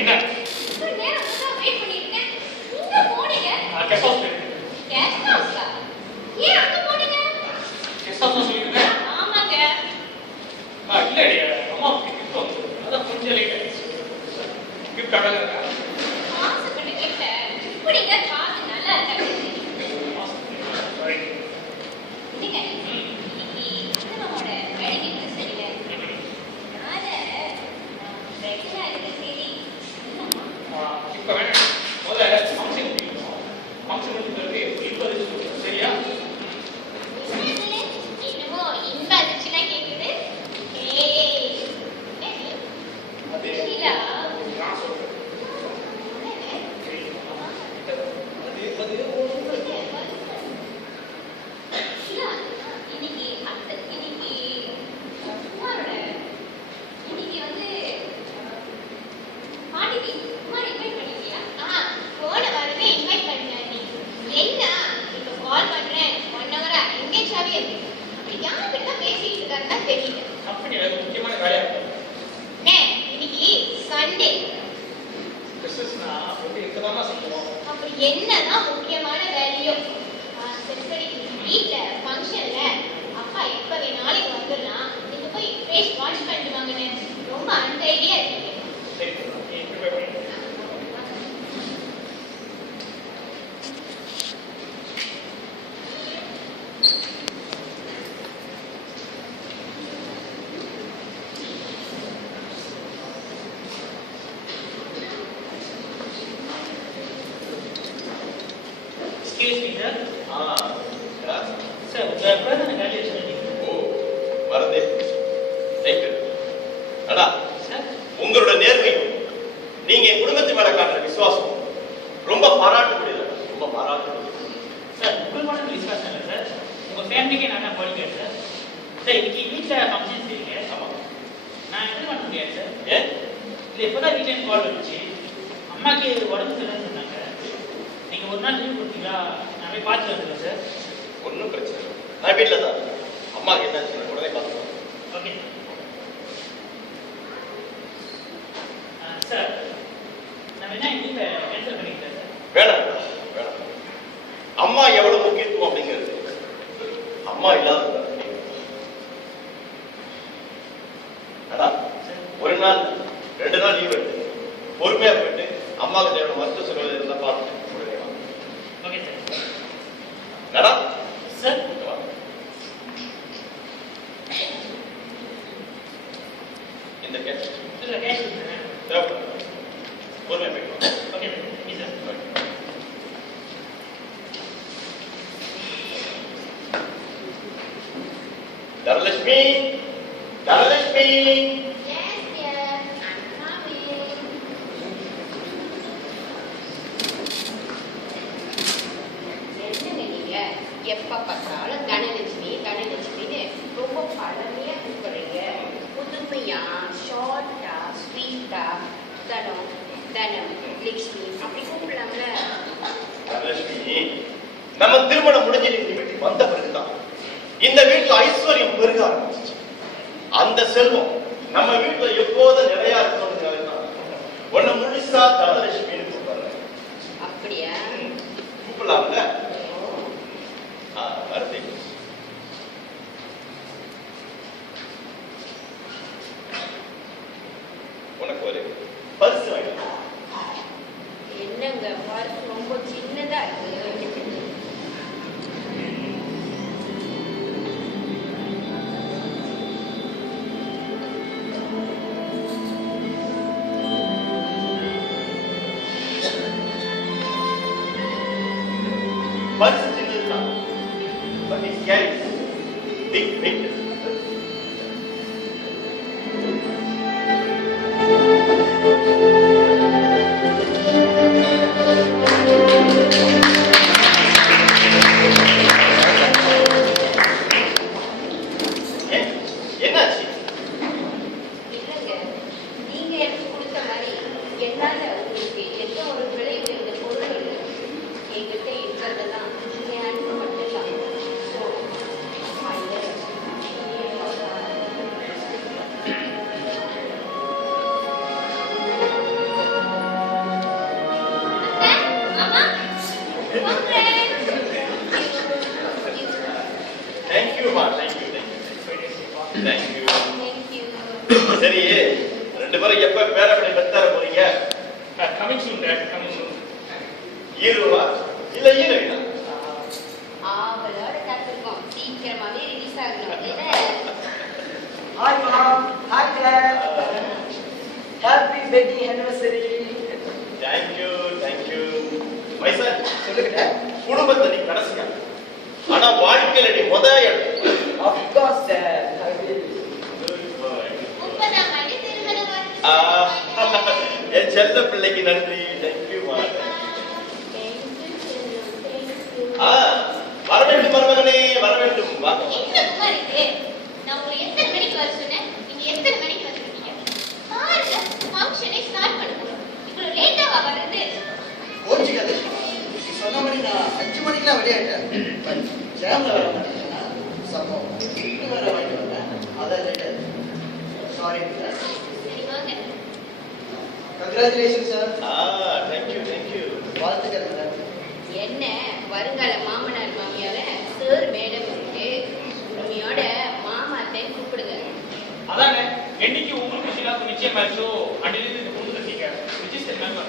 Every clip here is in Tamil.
என்ன ஒரு நேரம் தான் வெயிட் பண்ணிருக்கேன். நீங்க போனீங்க. கெஸ்ட் ஹவுஸ் கெஸ்ட் ஹவுஸ்க்கா? ஏன் அங்க போனீங்க? கெஸ்ட் ஹவுஸ் சொல்லிருக்கேன். ஆமாங்க. இல்லடி அம்மாவுக்கு கிஃப்ட் வந்து அதான் கொஞ்சம் லேட் ஆயிடுச்சு. கிஃப்ட் அழகா ஆசைப்பட்டு கேட்டேன். இப்படிங்க காது நல்லா இருக்காது. சாரி. இல்லைங்க. இன்னைக்கு நம்மளோட வெட்டிங் சரியில்லை. அதனால ரெகுலரா இருக்க சரி. இப்போ வேணாம். முதல்ல ஃபங்க்ஷன் முடிக்கணும். ஃபங்க்ஷன் முடிஞ்சு இப்போ சரியா? என்னமோ இந்த அதிர்ச்சினா கேக்குது. ஏய் அது இல்ல நான் சொல்றேன். கம்பெனில முக்கியமான வேலையா இருக்கு. பிசினஸ்னா வந்து எக்கதாமா செய்யணும். என்னதான் முக்கியமான வேலையோ சரி சரி வீட்ல ஃபங்க்ஷன்ல அப்பா எப்ப வேணாலும் வந்துடலாம் நீங்க போய் ஃபேஸ் வாஷ் பண்ணிட்டு வாங்கன்னு ரொம்ப அன்டைடியா இருக்கீங்க. சரி நீ ப்ரிப்பேர் பண்ணு. Excuse me, sir. Sir, sir, your brother graduation. ஓ வரதே ரைட் அடா Sir, உங்களோட நேர்மையும் நீங்க என் குடும்பத்து மேல காட்டுற விசுவாசம் ரொம்ப பாராட்டுக்கூடியது. ரொம்ப பாராட்டுக்கூடியது. sir, உங்கள் மட்டும் விசுவாசம் இல்லை சார். உங்க ஃபேமிலிக்கே நான் படிக்கிறேன் சார். சார் இன்னைக்கு வீட்டில் ஃபங்க்ஷன்ஸ் இருக்கு. ஆமா. நான் எப்படி பண்ண முடியாது சார்? ஏன் இல்லை இப்போதான் வீட்டில் கால் வந்துச்சு. அம்மாக்கு உடம்பு சரியில்லைன்னு சொன்னாங்க. நீங்க ஒரு நாள் லீவ் கொடுத்தீங்களா? நான் போய் பார்த்து வந்துடுறேன் சார். ஒன்றும் பிரச்சனை இல்லை. நான் வீட்டில் தான். அம்மாவுக்கு என்னாச்சு உடனே பார்த்துக்கலாம். Okay sir. நான் வேணா லீவை கேன்சல் பண்ணிக்கிறேன் சார். வேணாம் வேணாம். அம்மா எவ்வளவு முக்கியத்துவம் அப்படிங்கிறது அம்மா இல்லாத அடா ஒரு நாள் 2 நாள் லீவ் எடுத்து பொறுமையா போயிட்டு அம்மாவுக்கு தேவையான மருத்துவ செலவு இருந்தா பார்த்துட்டு ஓகே சார். நடா சார் இந்த கேஷ் இல்லை கேஷ் தேவைப்படும். பொறுமையா போயிட்டு okay sir. Okay sir. Dhanalakshmi Dhanalakshmi Yes, dear. I'm coming. என்னங்க நீங்க எப்ப பார்த்தாலும் தனலட்சுமி தனலட்சுமின்னு ரொம்ப பழமையா கூப்பிடுறீங்க. புதுமையா ஷார்ட்டா ஸ்வீட்டா தனம் தனம் லட்சுமி அப்படி கூப்பிடலாம்ல. தனலட்சுமி நம்ம திருமணம் முடிஞ்சு இந்த வீட்டுக்கு வந்த பிறகுதான் இந்த வீட்டுல ஐஸ்வர்யம் பெருக ஆரம்பிச்சிச்சு. அந்த செல்வம் நம்ம வீட்டுல எப்போதும் நிறைய இருக்கணும்ன்றதுனால ஒன்னு முழுசா தனலட்சுமின்னு கூப்பிடுறேன். அப்படியா? கூப்பிடலாம்ல? வருது. உனக்கு ஒரு பரிசு வாங்கிட்டு என்னங்க பர்ஸ் ரொம்ப சின்னதா இருக்கு. பரிசு சின்னதுதான். But it carries big weight. என்னாச்சு? இல்லைங்க நீங்க எனக்கு கொடுத்த மாதிரி என்னால உங்களுக்கு எந்த ஒரு விலை உயர்ந்த பொருள் என்கிட்ட இருக்கிறதெல்லாம் என் அன்பு மட்டும்தான். ஸோ ரெண்டு பேரும் எப்ப பேரப்படி பெற்ற போறீங்க? Coming soon dad, coming soon. ஹீரோவா இல்ல ஹீரோயினா? அவளோட காத்திருக்கோம், சீக்கிரமாவே ரிலீஸ் ஆகணும் இல்ல? Hi mom, hi dad. Happy wedding anniversary. Thank you my son. சொல்லுங்க டாட். குடும்பத்தை நீ கடைசியா, ஆனா வாழ்க்கையில நீ முத இடம். Of course dot. I will. முப்பதாம் ஆண்டு திருமண வாழ்த்து. என் செல்ல பிள்ளைக்கு நன்றி. தேங்க்யூ மா. வர வேண்டும் மருமகனே, வர வேண்டும். வாங்க. என்ன குமார் இது? நான் உங்களை எத்தனை மணிக்கு வர சொன்னேன்? நீங்க எத்தனை மணிக்கு வந்துட்டீங்க? பாருங்க, ஃபங்க்ஷனை ஸ்டார்ட் பண்ணுங்க. இவ்வளவு லேட்டாவா வர்றது? கோச்சிக்காத. நீ சொன்ன மாதிரி நான் 5 மணிக்கெல்லாம் ரெடி ஆயிட்டேன். ஜாம்ல வர மாட்டேன்னா சம்பவம். வீட்டு வர வாங்கிட்டு வந்தேன். அதான் லேட். Sorry sir. சரி வாங்க. Congratulation sir. தேங்க்யூ. வாழ்த்துக்கள் சார். என்ன வருங்கால மாமனார் மாமியார சார் மேடம் இருக்கு, உரிமையோட மாமாத்தை கூப்பிடுங்க. அதானே என்னைக்கு உங்களுக்கு ஷீலாவுக்கு நிச்சயமாச்சோ அன்னிலிருந்து இது கொண்டு வந்துட்டீங்க. which is the member.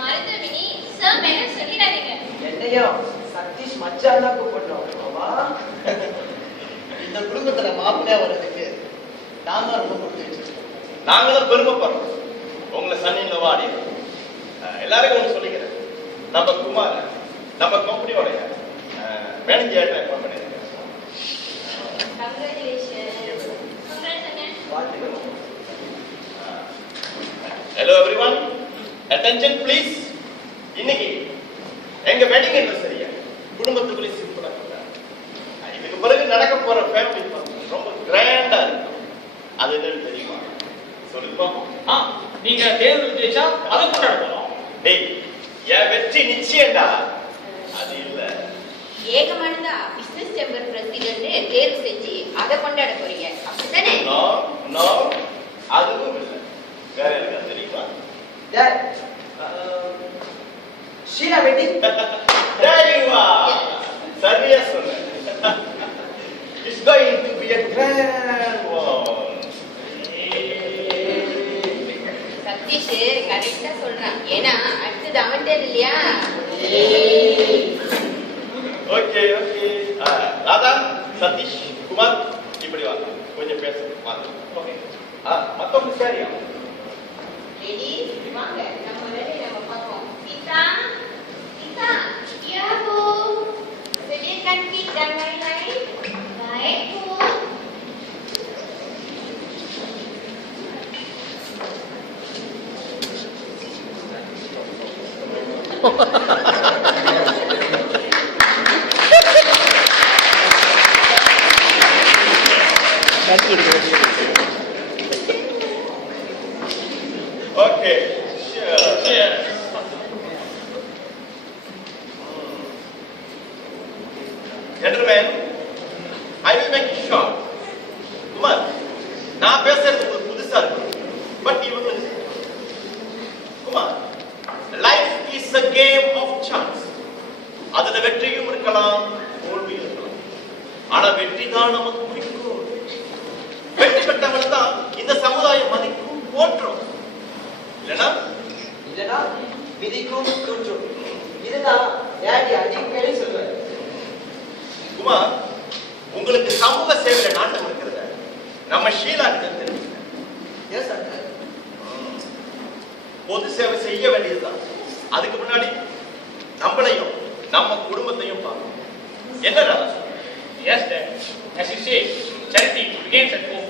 மருத்துவமினி சார் மேடம் சொல்லிடாதீங்க. என்னையும் சதீஷ் மச்சான் தான் கூப்பிடணும். ஆமா. இந்த குடும்பத்துல மாப்பிள்ளையா வர்றதுக்கு நான் தான் ரொம்ப கொடுத்து வச்சிருக்கேன். நாங்களும் பெருமைப்படுறோம் உங்களை சன்னில வாடி. எல்லாருக்கும் ஒன்று சொல்லிக்கிறேன், நம்ம குமார் நம்ம கம்பெனியோட மேனேஜர் பண்ணிருக்கேன். கங்க்ராச்சுலேஷன். கங்க்ராட்ஸ் அண்ணா. வாழ்த்துக்கள். Hello everyone, attention please. இன்னைக்கு எங்க வெட்டிங் anniversary குடும்பத்துக்குள்ளே சிம்பிளா கொண்டாடுறோம். இதுக்கு பிறகு நடக்க போற ஃபேமிலி ரொம்ப கிராண்டா இருக்கும். அது என்னன்னு தெரியுமா? சொல்லுங்க. நீங்க தேர்வு ஜெயிச்சா அதை கொண்டாட போறோம். டேய், என் வெற்றி நிச்சயம்டா. அது இல்ல, ஏகமானதா பிசினஸ் சேம்பர் பிரசிடென்ட் தேர்வு செஞ்சு அதை கொண்டாட போறீங்க அப்படித்தானே? நோ அதுவும் இல்ல. வேற எனக்கு தெரியுமா? Dad, Sheela wedding. There you are. சரியா சொன்ன. It's going to be a grand one. Satish கரெக்டா சொல்றான், ஏன்னா அடுத்தது அவன்கிட்ட இல்லையா? ஓகே. ராதா, சதீஷ், குமார் இப்படி வா, கொஞ்சம் பேச வாங்க. ஓகே. மத்தவங்க சரியா? லேடிஸ் வாங்க, நம்ம வேலையை நம்ம பார்ப்போம். Sita, Sita, yahoo. sediakan kit dan lain-lain. Baik, Bu. Okay. Cheers. Gentlemen, I will make it short. Kumar, நான் பேசுறது உங்களுக்கு புதுசா இருக்கும், பட் இவங்களுக்கு Kumar, life is a game of chance. அதுல வெற்றியும் இருக்கலாம், தோல்வியும் இருக்கலாம். ஆனா வெற்றி தான் நமக்கு குறிக்கும். வெற்றி பெற்றவன் தான் இந்த சமுதாயம் மதிக்கும், போற்றும். இல்லனா விதிக்கும் கூற்றும். இதுதான் டேடி அடிக்கடி சொல்லுவார். குமார், உங்களுக்கு சமூக சேவையில நாட்டம் இருக்கிறத நம்ம ஷீலா கிட்ட தெரிஞ்சுக்கிறேன். Yes uncle. பொது சேவை செய்ய வேண்டியதுதான். அதுக்கு முன்னாடி நம்மளையும் நம்ம குடும்பத்தையும் பார்க்கணும். என்னடா? Yes, Dad. As you say, charity begins at home.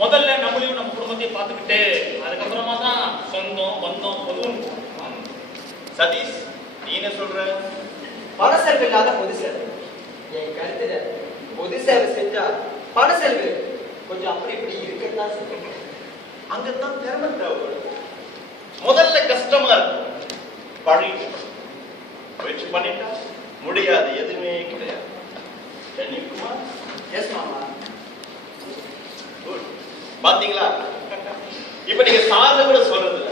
முதல்ல நம்மளையும் நம்ம குடும்பத்தையும் பார்த்துக்கிட்டு அதுக்கப்புறமா தான் சொந்தம் பந்தம் பொதுவும். சதீஷ், நீ என்ன சொல்ற? பண செலவு இல்லாத பொது சேவை. என் கருத்துல பொது சேவை செஞ்சா பண செலவு கொஞ்சம் அப்படி இப்படி இருக்கத்தான் செய்யும். அங்கதான் திறமை தேவைப்படுது. முதல்ல கஷ்டமா இருக்கும், பழகிட்டு முயற்சி பண்ணிட்டா முடியாது எதுவுமே கிடையாது. குமார், எஸ் மாமா. குட். பாத்தீங்களா, இப்ப நீங்க சார்ந்து கூட சொல்றது இல்ல.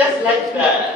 Just like that.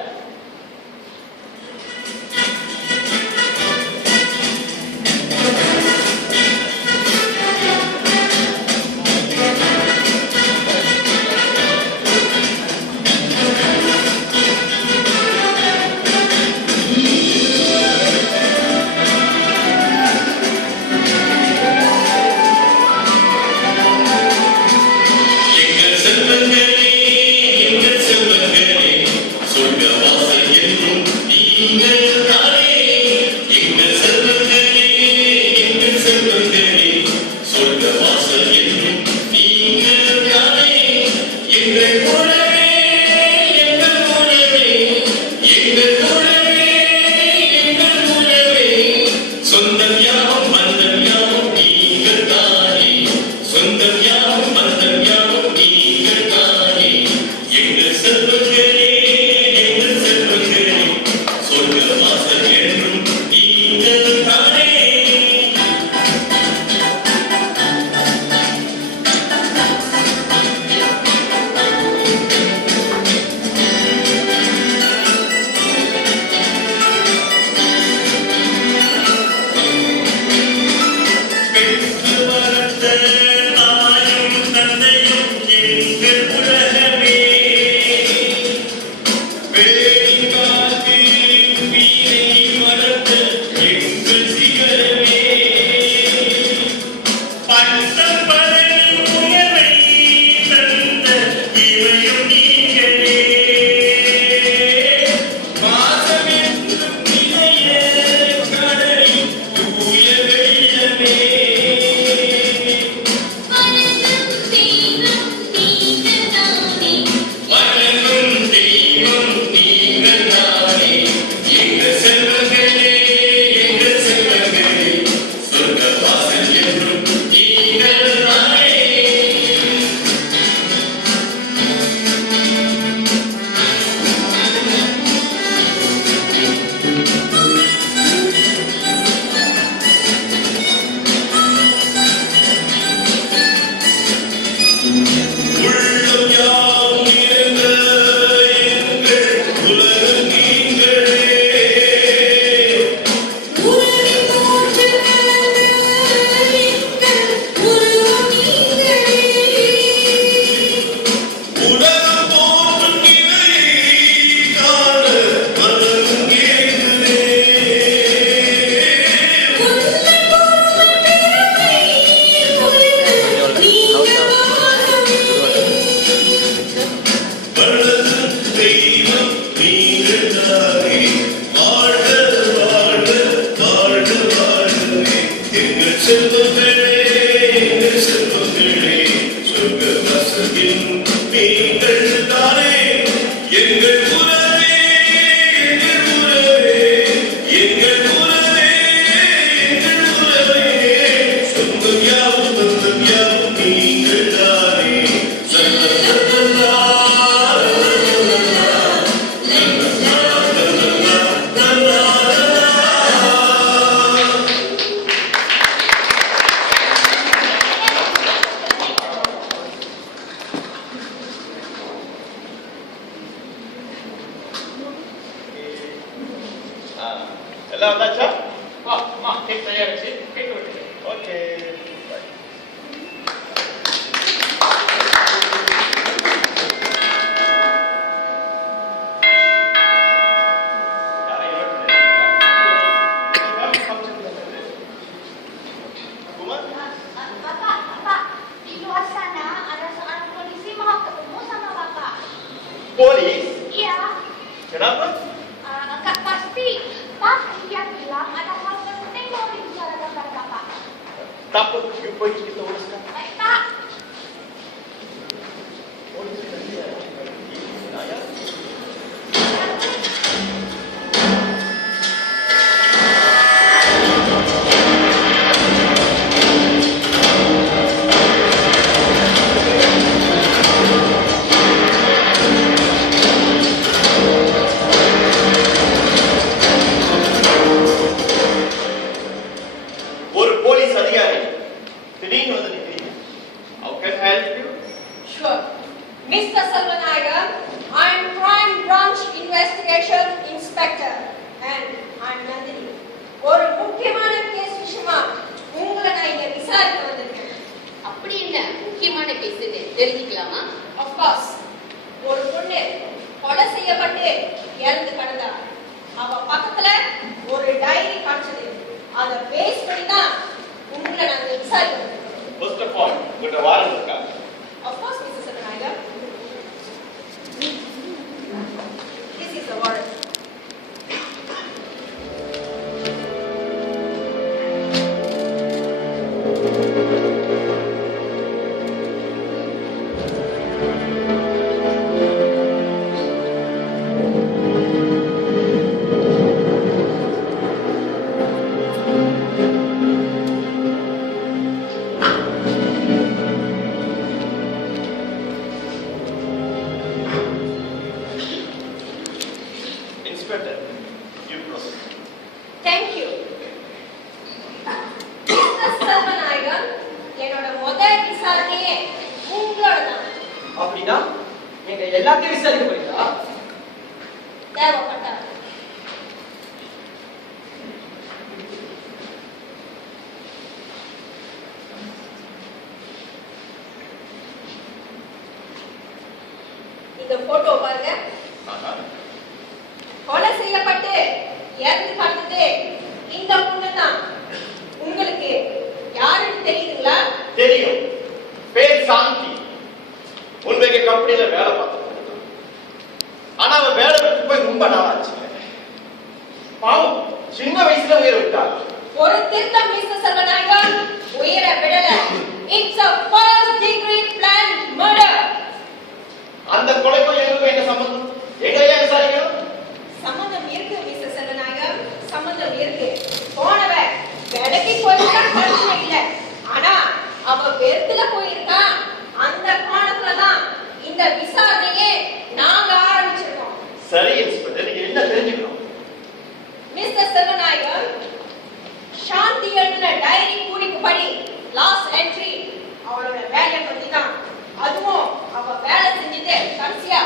எல்லாம் வந்தாச்சா? அம்மா கேக் தயாரிச்சு கேக் வெட்டுங்க. Okay. Polis? Iya. Kenapa? Kak pasti. Pak, dia bilang ada hal penting mau dibicarakan dengan Bapak. Takut kita uruskan. Kak. Polis dia. Ayah. Sure. Mr. Selvanayagam, I am Crime Branch Investigation Inspector and I am Nandini. ஒரு முக்கியமான கேஸ் விஷயமா உங்களை நான் இங்க விசாரிக்க வந்திருக்கேன். அப்படி என்ன முக்கியமான கேஸ் தெரிஞ்சுக்கலாமா? Of course. ஒரு பொண்ணு கொலை செய்யப்பட்டு இறந்து கிடந்தா. அவ பக்கத்துல ஒரு டைரி காட்சது. அதை பேஸ் பண்ணி தான் உங்களை நாங்க விசாரிக்க வந்திருக்கோம். First of all, உங்கள்கிட்ட வாரண்ட் இருக்கா? Of course, Mr. Selvanayagam. This is the warrant. Inspector, you proceed. Thank you. Mr. Selvanayagam, என்னோட முதல் விசாரணையே உங்களோட தான். அப்படின்னா நீங்க எல்லாத்தையும் விசாரிக்க போறீங்களா? தேவைப்பட்டா. இந்த போட்டோ பாருங்க. கொலை செய்யப்பட்டு இறந்து கிடந்தது இந்த பொண்ணு தான். உங்களுக்கு யாருன்னு தெரியுதுங்களா? தெரியும். பேர் சாந்தி. உண்மைக்கு கம்பெனில வேலை பார்த்துட்டு. ஆனா அவ வேலை விட்டு போய் ரொம்ப நாள் ஆச்சு. பாவம் சின்ன வயசுல உயிரை விட்டாள். ஒரு திருத்தம் மிஸ்டர் செல்வநாயகம், உயிரை விடல. It's a first degree planned murder. அந்த கொலைக்கும் எங்களுக்கும் என்ன சம்பந்தம்? எங்களை ஏன் விசாரிக்கணும்? சம்பந்தம் இருக்கு மிஸ்டர் செல்வநாயகம், சம்பந்தம் இருக்கு. போனவ வேலைக்கு போயிருக்கா, பிரச்சனை இல்ல. ஆனா அவ வெறுத்துல போயிருக்கா. அந்த கோணத்துல தான் இந்த விசாரணையே நாங்க ஆரம்பிச்சிருக்கோம். சரி இன்ஸ்பெக்டர், நீங்க என்ன தெரிஞ்சுக்கணும்? மிஸ்டர் செல்வநாயகம், சாந்தி எழுதின டைரி குறிப்புப்படி லாஸ்ட் என்ட்ரி அவளோட வேலையை பத்தி தான். அதுவும் அவ வேலை செஞ்சது கடைசியா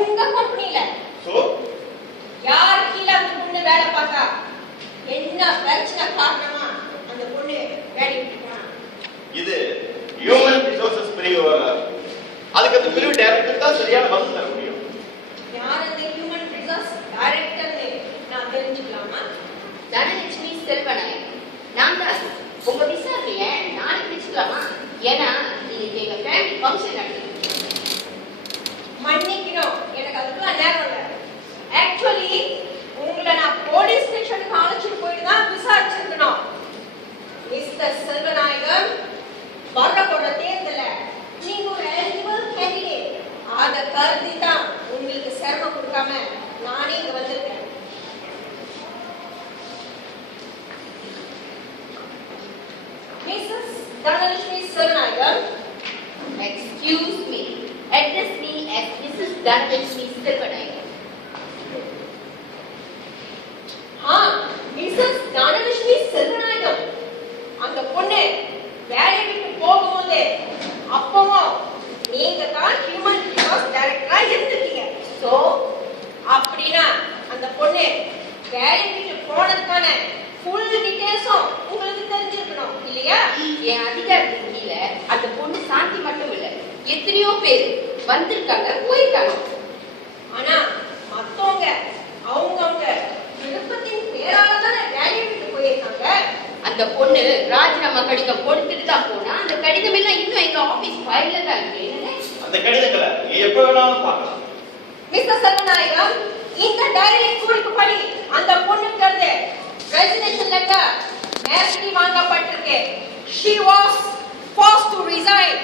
உங்க கம்பெனில. சோ யார் கீழே அந்த பொண்ணு வேலை பார்த்தா, என்ன பிரச்சனை காரணமா அந்த பொண்ணு வேலை விட்டுட்டா? இது ஹியூமன் ரிசோர்சஸ் பிரிவு. அதுக்கு அந்த பிரிவு டைரக்டர் தான் சரியான பதில் தர முடியும். யார் அந்த ஹியூமன் ரிசோர்ஸ் டைரக்டர்னு நான் தெரிஞ்சுக்கலாமா? தனலட்சுமி செல்வநாயகம். நான் தான் உங்க விசாரணைய நாளைக்கு வச்சுக்கலாமா? ஏன்னா இன்னைக்கு எங்க ஃபேமிலி ஃபங்க்ஷன் நடக்குது. மன்னிக்கணும், எனக்கு அதுக்குலாம் நேரம் இல்லை. ஆக்சுவலி உங்களை நான் போலீஸ் ஸ்டேஷனுக்கு அழைச்சிட்டு போயிட்டு தான் விசாரிச்சிருக்கணும். மிஸ்டர் செல்வநாயகம், வரப்போற தேர்தல நீங்க ஒரு எலிஜிபிள் கேண்டிடேட். அதை கருதி தான் உங்களுக்கு சிரமம் கொடுக்காம நானே இங்க வந்திருக்கேன். Mrs Dhanalakshmi Selvanayagam. Excuse me. Address me as Mrs. Dhanalakshmi Selvanayagam. Mrs Dhanalakshmi Selvanayagam. அந்த பொண்ணு வேலை விட்டு போகும்போது அப்பவும் நீங்க தான் ஹியூமன் ரிசோர்ஸ் டைரக்டரா இருந்திருக்கீங்க. சோ அப்படின்னா அந்த பொண்ணு வேலை விட்டு ஃபுல் டீடைல்ஸும் உங்களுக்கு தெரிஞ்சிருக்கணும் இல்லையா? என் அதிகாரத்துக்கு கீழே அந்த பொண்ணு சாந்தி மட்டும் இல்ல, எத்தனையோ பேர் வந்திருக்காங்க போயிருக்காங்க. ஆனா மத்தவங்க அவங்கவங்க விருப்பத்தின் பேரால தானே வேலையை விட்டு போயிருக்காங்க. அந்த பொண்ணு ராஜினாமா கடிதம் கொடுத்துட்டு தான் போனா. அந்த கடிதம் எல்லாம் இன்னும் எங்க ஆபீஸ் ஃபைல்ல தான் இருக்கு. அந்த கடிதங்களை நீ எப்ப வேணாலும் பார்க்கலாம். மிஸ்டர் சர்வநாயகம், இந்த டைரி குறிப்புப்படி அந்த பொண்ணுங்கிறது ரெசிக்னேஷன் லெட்டர் நேரடி வாங்கப்பட்டிருக்கு. She was forced to resign.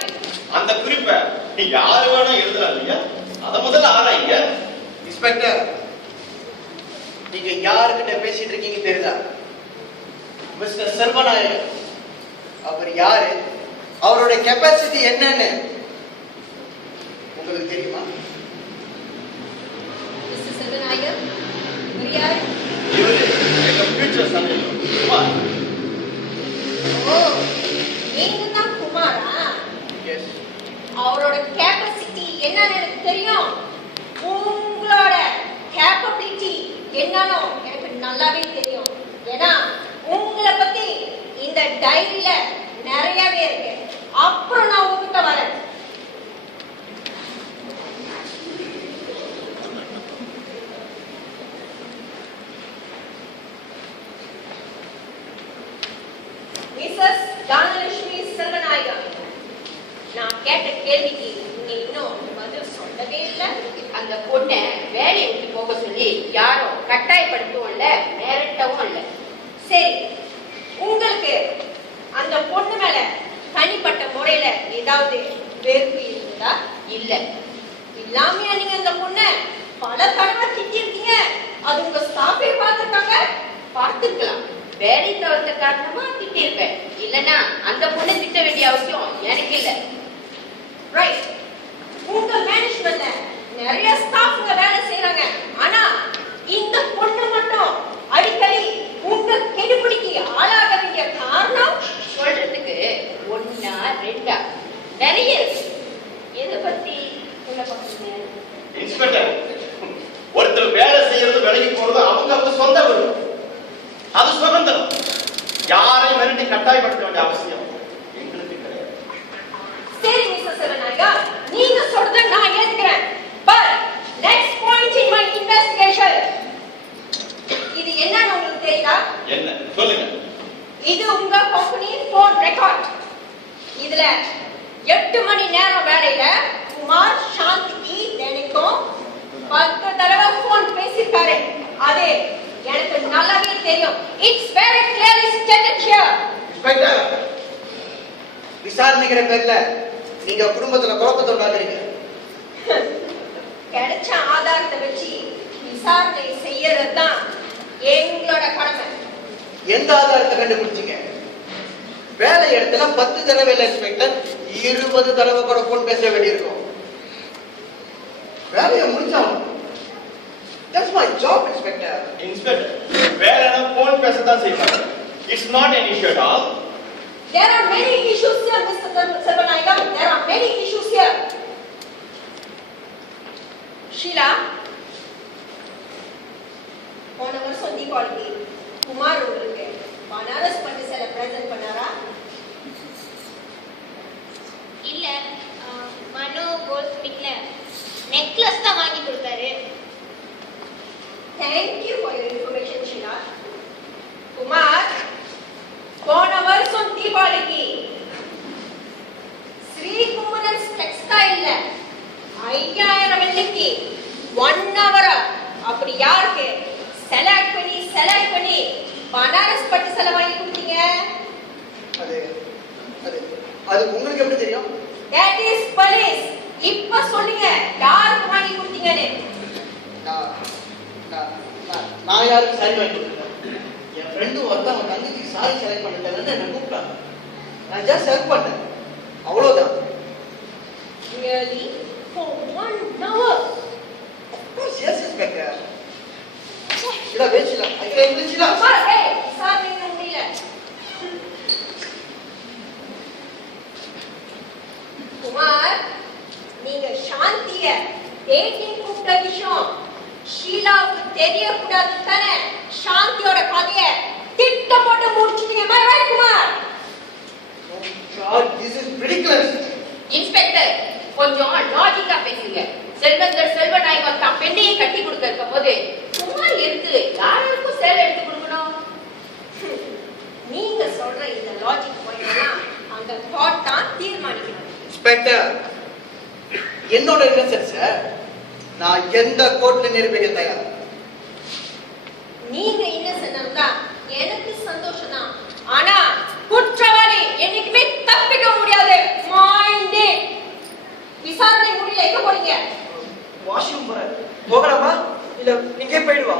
அந்த குறிப்பை நீ யாரு வேணா எழுதலாம் இல்லையா? அத முதல்ல ஆராய்ங்க. இன்ஸ்பெக்டர், நீங்க யாருக்கிட்ட பேசிட்டு இருக்கீங்க தெரியுதா? மிஸ்டர் செல்வநாயகன் அவர் யாரு, அவரோட கெப்பாசிட்டி என்னன்னு உங்களுக்கு தெரியுமா? மிஸ்டர் சர்வநாயகம், இவர் யாரு? இவரு எங்க ஃபியூச்சர் சந்தேகம் குமார். ஓ, நீங்க தான் குமாரா? எஸ். அவரோட கேப்பசிட்டி என்னன்னு எனக்கு தெரியும். உங்களோட கேப்பபிலிட்டி என்னன்னு எனக்கு நல்லாவே தெரியும். ஏன்னா உங்களை பத்தி இந்த டைரியில நிறையவே இருக்கு. அப்புறம் நான் உங்ககிட்ட வரேன். மிஸ்ஸஸ் தானலட்சுமி செல்வநாயகம், நான் கேட்ட கேள்விக்கு நீங்க இன்னும் பதில் சொல்லவே இல்லை. அந்த பொண்ணை வேலையை விட்டு போக சொல்லி யாரும் கட்டாயப்படுத்தவும் இல்லை, மிரட்டவும் இல்லை. சரி, உங்களுக்கு அந்த பொண்ணு மேல தனிப்பட்ட முறையில ஏதாவது வெறுப்பு இருக்குதா? இல்ல. இல்லாமையா நீங்க அந்த பொண்ணை பல தடவை திட்டிருக்கீங்க. அது உங்க ஸ்டாஃபே பார்த்துருக்காங்க. பார்த்துக்கலாம், வேலை தவிர்த்த காரணமா திட்டிருப்பேன். இல்லைன்னா அந்த பொண்ணை திட்ட வேண்டிய அவசியம் எனக்கு இல்லை. ரைட். உங்க மேனேஜ்மெண்ட்ல நிறைய ஸ்டாஃப்ங்க வேலை செய்யறாங்க. ஆனா இந்த பொண்ணு மட்டும் அடிக்கடி உங்க கெடுபிடிக்கு ஆளாக வேண்டிய காரணம் சொல்றதுக்கு ஒன்னா ரெண்டா நிறைய இருக்கு. எதை பத்தி சொல்ல பாக்குறீங்க? இன்ஸ்பெக்டர், ஒருத்தர் வேலை செய்யறது விலகி போறது அவங்க சொந்த விருப்பம், அது சுதந்திரம். யாரையும் மிரட்டி கட்டாயப்படுத்த வேண்டிய அவசியம் எங்களுக்கு கிடையாது. சரி மிஸ்டர் செல்வநாயகா, நீங்க சொல்றத நான் ஏத்துக்கிறேன். But next point in my investigation, இது என்னன்னு உங்களுக்கு தெரியுதா? என்ன சொல்லுங்க. இது உங்க கம்பெனி போன் ரெக்கார்ட். இதுல 8 மணி நேரம் வேலையில குமார் சாந்திக்கு தினைக்கும் 10 தடவை போன் பேசிருக்காரு. அது எனக்கு நல்லாவே தெரியும். It's very clearly stated here. Inspector, விசாரணைங்கிற பேர்ல நீங்க குடும்பத்துல குழப்பத்தை உண்டாக்குறீங்க. கிடைச்ச ஆதாரத்தை வச்சு விசாரணை செய்யறது தான் எங்களோட கடமை. எந்த ஆதாரத்தை கண்டுபிடிச்சீங்க? வேலை இடத்துல 10 தடவை இல்ல இன்ஸ்பெக்டர், 20 தடவை கூட போன் பேச வேண்டியிருக்கும். வேலையை முடிச்சாலும் that's my job, inspector. Inspector, வேலைனா போன் பேசத்தான் செய்வாங்க. It's not an issue at all. There are many issues here, Mr. Sarvanayagam. There are many issues here. Sheela, போன வருஷம் தீபாவளிக்கு குமார் உங்களுக்கு பனாரஸ் பட்டு சேலை பிரசன்ட் பண்ணாரா? இல்ல, மனோ கோல்ட் ஸ்மித்ல நெக்லஸ் தான் வாங்கி கொடுத்தாரு. Thank you for your information, Sheila. Kumar, போன வருஷம் தீபாவளிக்கு ஸ்ரீ குமரன்ஸ் டெக்ஸ்டைல்ல 5000 வெள்ளிக்கு 1 hour அப்படி யாருக்கு செலக்ட் பண்ணி பனாரஸ் பட்டு சேலை வாங்கி கொடுத்தீங்க? அது அது அது உங்களுக்கு எப்படி தெரியும்? That is police. இப்ப சொல்லுங்க, யாருக்கு வாங்கி கொடுத்தீங்கன்னு? நான் நான் நான் நான் யாருக்கு சாரி வாங்கி கொடுத்தேன்? என் ஃப்ரெண்டு ஒருத்தன் அவன் தங்கச்சிக்கு சாரி செலக்ட் பண்ணிட்டாங்கன்னு என்ன கூப்பிட்டாங்க. நான் ஜஸ்ட் ஹெல்ப் பண்ணேன், அவ்வளவுதான். Really? For 1 hour? Of course, yes, Inspector. Sheila, wait, Sheila. I can explain, Sheila. Kumar, ஏய், சார் நீங்க முடியல. குமார், நீங்க சாந்திய டேட்டிங் கூப்பிட்ட விஷயம் ஷீலாவுக்கு தெரியக்கூடாதுன்னு தானே சாந்தியோட கதையை திட்டம் போட்டு முடிச்சிட்டீங்க. Am I right, Kumar? God, this is ridiculous. Inspector, கொஞ்சம் லாஜிக்கா பேசுங்க. செல்வநாயகம் தான் பெண்ணையை கட்டி கொடுக்க போது குமார் எடுத்து யாருக்கும் சேலை எடுத்து கொடுக்கணும்? நீங்க சொல்ற இந்த லாஜிக் பாயிண்ட்லாம் அங்க கோர்ட் தான் தீர்மானிக்கணும். இன்ஸ்பெக்டர், என்னோட இன்னசென்ஸ நான் எந்த கோர்ட்ல நிரூபிக்க தயார். நீங்க இன்னசென்ட்னா எனக்கு சந்தோஷம் தான். ஆனா குற்றவாளி என்னைக்குமே தப்பிக்க முடியாது. Mind it. விசாரணை முடியல, எங்க போறீங்க? வாஷ்ரூம் போறேன். போகலாமா இல்ல நீங்க போயிடுவா?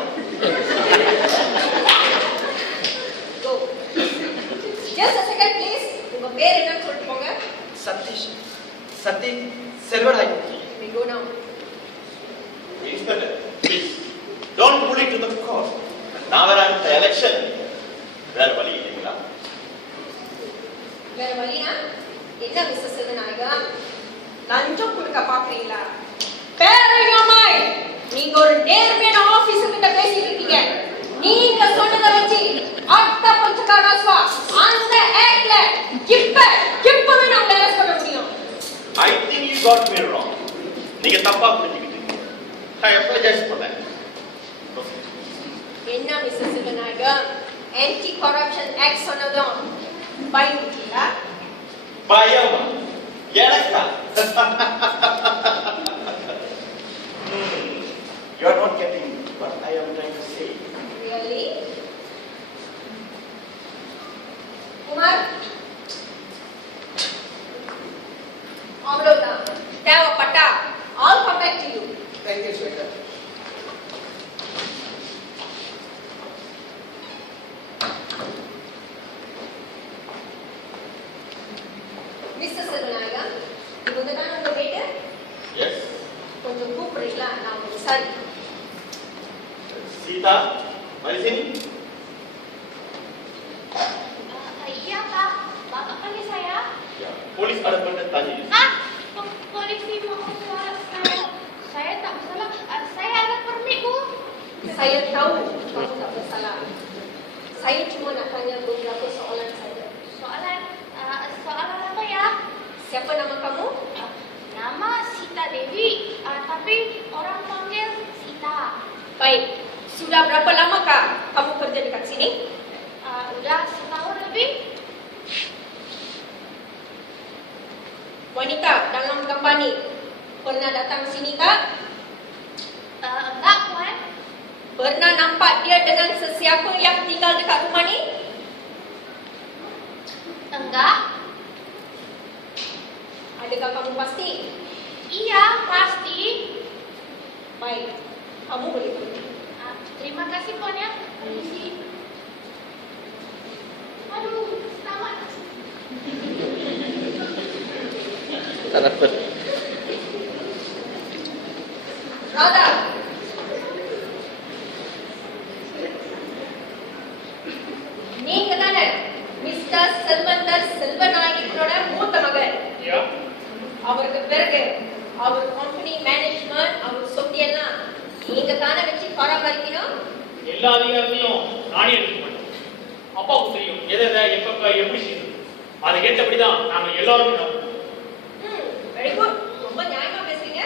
Go. Just a second please. உங்க பேர் என்னன்னு சொல்லிட்டு போங்க. Satish. Selvanayagam. We go now. Inspector, please, don't pull it to the court. Now we're at the election. வேற வழி இல்லைங்களா? வேற வழினா என்ன மிஸ்டர் செல்வநாயகம்? லஞ்சம் கொடுக்க பாக்குறீங்களா? பேரையோமாய் நீங்க ஒரு நேர்மையான ஆபீசர் கிட்ட பேசிட்டு இருக்கீங்க. நீங்க சொன்னத வச்சு அட்ட பஞ்சகாரஸ்வா அந்த ஆக்ட்ல இப்பவே நான் அரெஸ்ட் பண்ண முடியும். I think you got me wrong. நீங்க தப்பா புரிஞ்சுக்கிட்டீங்க. I apologize for that. என்ன mister Selvanayagam, anti corruption act சொன்னதும் பயந்துட்டீங்களா? பயம் எனக்கா? You are not getting what I am trying to say. Really? Kumar, அவ்வளவுதான். தேவைப்பட்டா I'll come back to you. Thank you, Inspector. Mister Selvanayagam, இவங்க தான் உங்க வீட்டு? Yes. கொஞ்சம் கூப்பிடுறீங்களா? நான் உங்களுக்கு சரி. Sita, Marisini. Iya Pak, Bapak panggil saya? Ya, polis ada pengen tanya. Ah, polisi mau saya tak bersalah. Saya ada permit Bu. Saya tahu kamu tak bersalah. Saya cuma nak tanya beberapa soalan saja. Soalan apa ya? Siapa nama kamu? Nama Sita Dewi, tapi orang panggil Sita. Baik. Sudah berapa lamakah kamu kerja dekat sini? Udah setahun lebih. Wanita dalam gambar ni pernah datang sini kah? Enggak Puan. Pernah nampak dia dengan sesiapa yang tinggal dekat rumah ni? Enggak. Adakah kamu pasti? Iya, pasti. Baik. Kamu boleh pergi. Terima kasih Puan ya. Permisi. Aduh, selamat. Radha. நீங்க தானே மிஸ்டர் செல்வநாயகனோட மூத்த மகன்? Yeah. அவருக்கு பிறகு அவர் கம்பெனி மேனேஜ்மெண்ட், அவர் சொத்து எல்லாம் நீங்க தானே வச்சு பராமரிக்கணும். எல்லா அதிகாரத்தையும் நானே எடுக்க மாட்டேன். அப்பாவுக்கு தெரியும் எதை எப்ப எப்படி செய்யணும். அதை ஏற்றபடிதான் நாங்க எல்லாருமே நடப்போம். Very good. ரொம்ப நியாயமா பேசுறீங்க.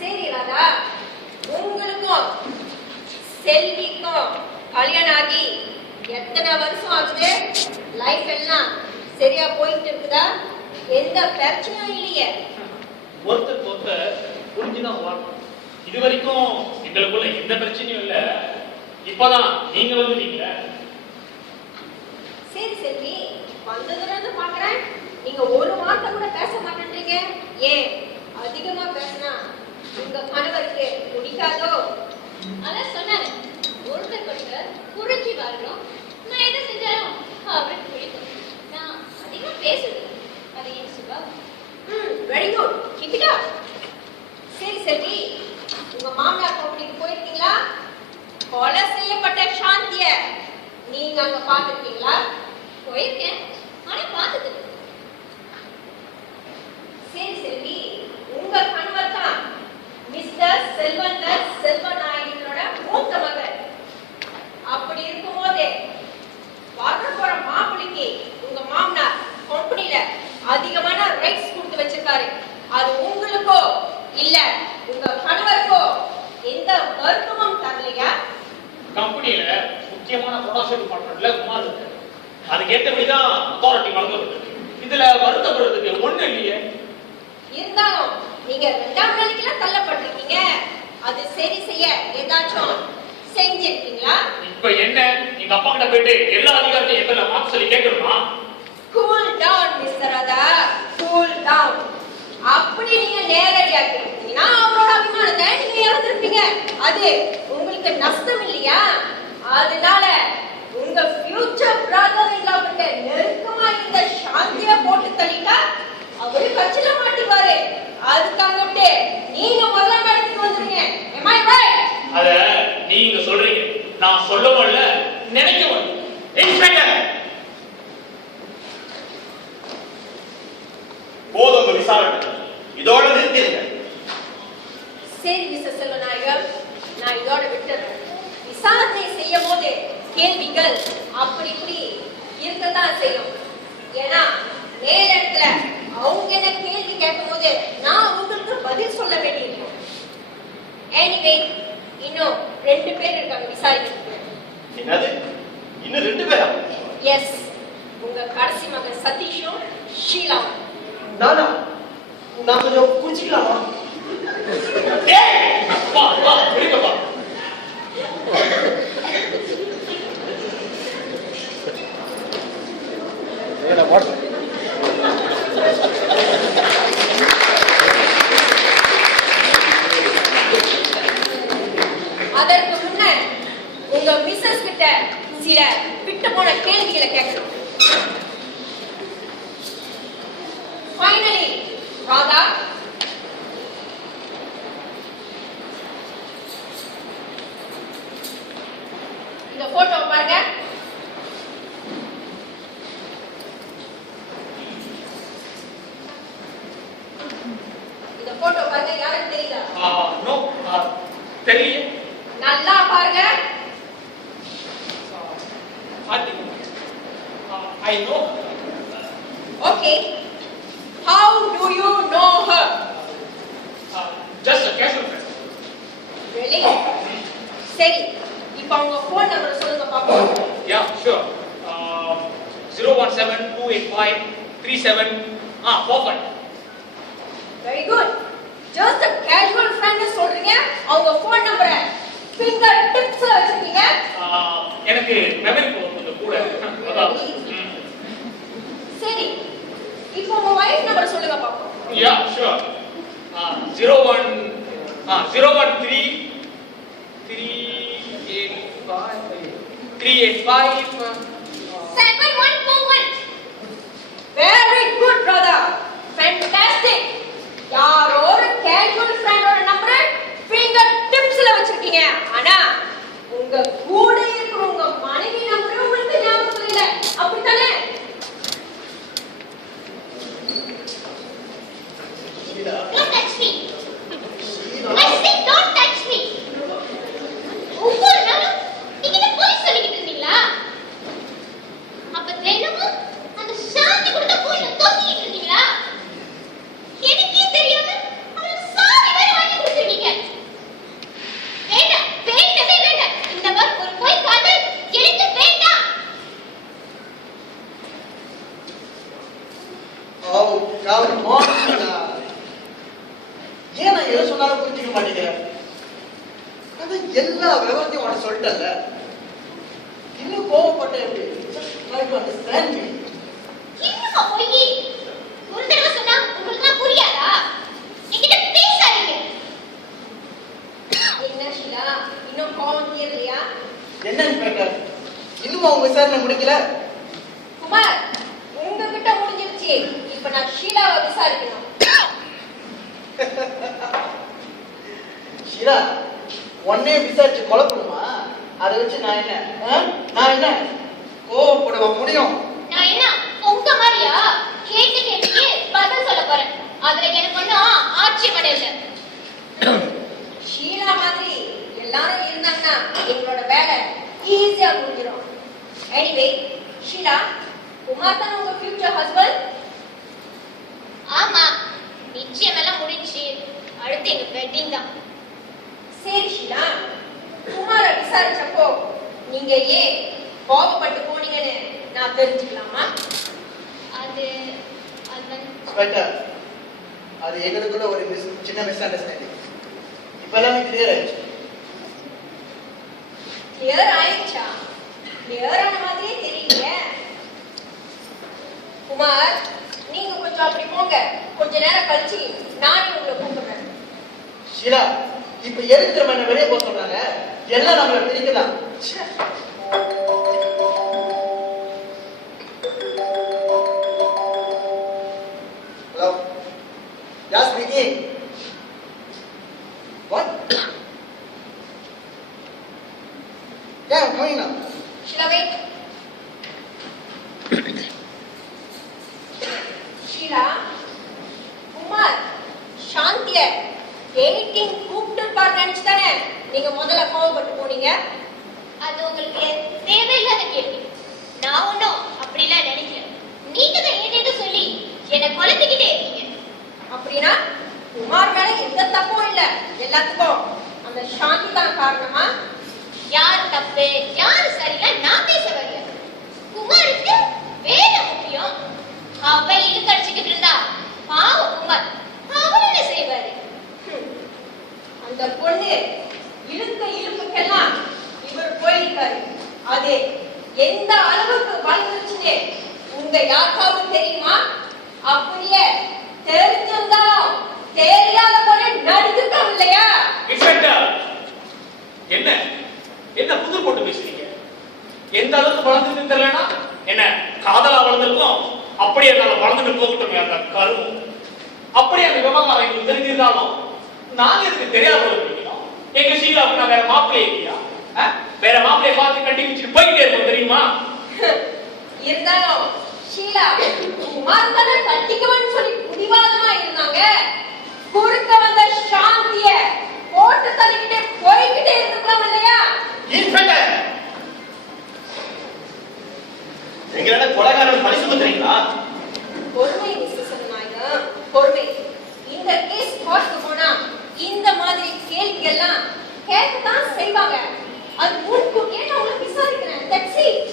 சரி ராதா, உங்களுக்கும் செல்விக்கும் கல்யாணம் ஆகி எத்தனை வருஷம் ஆகுது? லைஃப் எல்லாம் சரியா போயிட்டு இருக்குதா? எந்த பிரச்சனையும் இல்லையே? ஒருத்தர் புரிஞ்சுதான் வாழணும். இது வரைக்கும் எங்களுக்குள்ள எந்த பிரச்சனையும் இல்ல. இப்பதான் நீங்க வந்துட்டீங்க. சரி செல்வி, வந்ததுல இருந்து பாக்குறேன் நீங்க ஒரு வார்த்தை கூட பேச மாட்டேன்றீங்க. ஏன் அதிகமா பேசினா உங்க கணவருக்கு பிடிக்காதோ? அதான் சொன்னாரு, ஒருத்தர் ஒருத்தர் புரிஞ்சு வாழணும். நான் எதை செஞ்சாலும் அவருக்கு பிடிக்கும். நான் அதிகமா பேசுறது அது என் சுபாவம். Very good. Keep it up. சரி செல்வி, உங்க மாமனார் கம்பெனிக்கு போயிருக்கீங்களா? கொலை செய்யப்பட்ட சாந்திய நீங்க அங்க பாத்துருக்கீங்களா? போயிருக்கேன், ஆனா பார்த்தது இல்ல. சரி செல்வி, உங்க கணவர் தான் மிஸ்டர் செல்வநாயகனோட மூத்த மகன். கமர்ஷியல் டிபார்ட்மெண்ட்ல குமார் இருக்கு. அதுக்கு ஏற்றபடிதான் அத்தாரிட்டி வழங்கப்பட்டது. இதுல வருத்தப்படுறதுக்கு ஒண்ணு இல்லையே. இருந்தாலும் நீங்க 2ஆம் நிலைக்கெல்லாம் தள்ளப்பட்டிருக்கீங்க. அது சரி செய்ய ஏதாச்சும் செஞ்சிருக்கீங்களா? இப்ப என்ன, எங்க அப்பா கிட்ட போயிட்டு எல்லா அதிகாரத்தையும் எப்ப மாத்த சொல்லி கேட்கணுமா? Cool down mister Radha, cool down. அப்படி நீங்க நேரடியா கேட்டீங்கன்னா அவரோட அபிமானத்தை நீங்க இழந்திருப்பீங்க. அது உங்களுக்கு நஷ்டம் இல்லையா? அதனால உங்க ஃபியூச்சர் பிரதர் இல்ல கிட்ட நெருக்கமா இந்த சாந்தியை போட்டு தள்ளிட்டா அவரு கட்சியில மாட்டிப்பாரு. அதுக்காக விட்டு நீங்க முதல்ல எடுத்துட்டு வந்துருங்க. Am I right? அத நீங்க சொல்றீங்க, நான் சொல்லவும் இல்ல, நினைக்கவும் இல்ல. இன்ஸ்பெக்டர், போதும் விசாரணை, இதோட நிறுத்திடுங்க. சரி மிஸ்டர் செல்வநாயகம், நான் இதோட விட்டுறேன். விசாரணை செய்யும் போது கேள்விகள் அப்படி இப்படி இருக்கத்தான் செய்யும். ஏன்னா நேரத்துல அவங்க என்ன கேள்வி கேட்கும் போது நான் உங்களுக்கு பதில் சொல்ல வேண்டியிருக்கும். எனிவே, இன்னும் 2 பேர் இருக்காங்க விசாரிக்கிறதுக்கு. என்னது, இன்னும் 2 பேரா? எஸ், உங்க கடைசி மகன் சதீஷும் ஷீலாவும். நானா நான் கொஞ்சம் குடிச்சுக்கலாமா? ஏய், வா வா வெளிய வா. அதற்கு முன்னர் உங்க மிஸ்ஸஸ் கிட்ட சில விட்டு போன கேள்விகளை கேட்கணும். ஃபைனலி ராதா, இந்த போட்டோ பாருங்க. இந்த போட்டோ பாருங்க, யாருக்கு தெரியல? நோ, தெரியல. நல்லா பாருங்க. I know. Okay. How do you know her? Just a casual friend. Really? சரி, இப்போ அவங்க ஃபோன் நம்பர் சொல்லுங்க பாப்போம். Yeah, sure. 017-285-3745. Very good. Just a casual friend சொல்றீங்க. அவங்க ஃபோன் நம்பரை finger tips வச்சிருக்கீங்க. எனக்கு மெமரி கொஞ்சம் கூட. அதான். சரி, இப்போ உங்க வைஃப் நம்பர் சொல்லுங்க பாப்போம். Yeah, sure. 01385 7141. Very good brother. Fantastic. யாரோ ஒரு casual friend-ஓட நம்பரை finger tipsல வச்சிருக்கீங்க. ஆனா உங்க கூட இருக்கிற உங்க மனைவி நம்பர் உங்களுக்கு ஞாபகம் இல்ல. அப்படிதானே? Don't touch me. I said don't touch me. ஒவ்வொரு நாளும் நீங்க போய் சொல்லிக்கிட்டு இருந்தீங்களா? அப்ப தினமும் அந்த சாந்தி கொடுத்த போய் தொங்கிட்டு இருந்தீங்களா? எனக்கே தெரியாம அவளுக்கு சாவி வேற வாங்கி கொடுத்துருக்கீங்க. வேண்டாம், வேண்டவே வேண்டாம். இந்த மாதிரி ஒரு போய் காதல் எனக்கு வேண்டாம். ஏன் நான் எதை சொன்னாலும் புரிஞ்சுக்க மாட்டேங்கிறேன்? அதான் எல்லா விவரத்தையும் உனக்கு சொல்லிட்டல. இன்னும் கோவப்பட்ட எப்படி? Just try to understand me. என்னமா போய் ஒரு தடவை சொன்னா உங்களுக்கு தான் புரியாதா? என்கிட்ட பேசாதீங்க. என்ன ஷீலா, இன்னும் கோவம் தீரலையா? என்ன இன்ஸ்பெக்டர், இன்னும் அவங்க விசாரணை முடிக்கல? குமார், உங்ககிட்ட முடிஞ்சிருச்சு. இப்ப நான் ஷீலாவை விசாரிக்கணும். ஷீலா, உன்னையே விசாரிச்சு கொலை பண்ணுமா? அதை வச்சு நான் என்ன கோவப்பட முடியும்? நான் என்ன உங்க மாதிரியா கேட்டு கேட்டு பதில் சொல்ல போறேன். அதுல எனக்கு ஒன்றும் ஆட்சேபனை இல்லை. ஷீலா மாதிரி எல்லாரும் இருந்தாங்கன்னா எங்களோட வேலை ஈஸியா முடிஞ்சிடும். எனிவே, ஷீலா, குமார் தான் உங்க ஃபியூச்சர் ஹஸ்பண்ட்? ஆமா, நிச்சயம் எல்லாம் முடிஞ்சு அடுத்து எங்க வெட்டிங் தான். சரி ஷீலா, குமார விசாரிச்சப்போ நீங்க ஏன் கோபப்பட்டு போனீங்கன்னு நான் தெரிஞ்சுக்கலாமா? அது அது வந்து இன்ஸ்பெக்டர், அது எங்களுக்குள்ள ஒரு சின்ன மிஸ் அண்டர்ஸ்டாண்டிங். இப்ப எல்லாமே கிளியர் ஆயிடுச்சு. கிளியர் ஆயிடுச்சா? கிளியர் ஆன மாதிரியே தெரியல. குமார், நீங்க கொஞ்சம் அப்படி போங்க. கொஞ்ச நேரம் கழிச்சு நானே உங்களை கூப்பிடுறேன். ஷீலா, இப்ப எதுக்கு திரும்ப என்ன வெளியே போக சொல்றாங்க? எல்லாம் நம்மள பிரிக்கலாம். ஹலோ, யார் speaking? What? Yeah, I'm coming now. Sheila, wait. Sheila, Kumar, சாந்திய டேட்டிங் கூப்பிட்டு இருப்பாரு நினைச்சுதானே நீங்க முதல்ல கோவப்பட்டு போனீங்க? அது உங்களுக்கு தேவையில்லாத கேள்வி. நான் ஒன்றும் அப்படிலாம் நினைக்கல. நீங்க தான் ஏதேதோ சொல்லி என்னை குழப்பிக்கிட்டே இருக்கீங்க. அப்படின்னா குமார் மேல எந்த தப்பும் இல்ல, எல்லாத்துக்கும் அந்த சாந்தி தான் காரணமா? யார் தப்பு யார் சரியா நான் பேச வரல. குமாருக்கு வேலை முக்கியம். அவ இழுக்கடிச்சுக்கிட்டு இருந்தா பாவம் குமார், அவர் என்ன செய்வாரு? அந்த பொண்ணு இழுப்புக்கெல்லாம் இவர் போயிருக்காரு. அது எந்த அளவுக்கு வளர்ந்துச்சுன்னு உங்க யாருக்காவது தெரியுமா? அப்படியே தெரிஞ்சிருந்தாலும் தெரியாத போல நடிச்சுட்டோம் இல்லையா? இன்ஸ்பெக்டர், என்ன என்ன புதிர் போட்டு பேசுறீங்க? எந்த அளவுக்கு வளர்ந்துட்டு தெரியலனா என்ன காதலா வளர்ந்துருக்கோம்? அப்படியே நாங்க வளர்ந்துட்டு போகட்டும். அந்த கருவும் அப்படியே அந்த விவகாரம் எங்களுக்கு தெரிஞ்சிருந்தாலும் நாங்க இதுக்கு தெரியாத இருக்கணும். எங்க ஷீலாவுக்கு நான் வேற மாப்பிள்ளையே இல்லையா? வேற மாப்பிள்ளையை பார்த்து கட்டி வச்சுட்டு போயிட்டே இருக்கோம் தெரியுமா? இருந்தாலும் ஷீலா குமார் தானே கட்டிக்குவான்னு சொல்லி புடிவாதமா இருந்தாங்க. குறுக்க வந்த சாந்திய போட்டு தள்ளிக்கிட்டே போய்கிட்டே இருக்கலாம் இல்லையா? இன்ஸ்பெக்டர், எங்களோட கொலைகாரன் பழி சுமத்துறீங்களா? பொறுமை மிஸ்டர் சரணாயகம், பொறுமை. இந்த கேஸ் கோர்ட்டுக்கு போனா இந்த மாதிரி கேள்வி எல்லாம் கேட்கத்தான் செய்வாங்க. அது முன்கூட்டியே நான் உங்களை விசாரிக்கிறேன். That's it.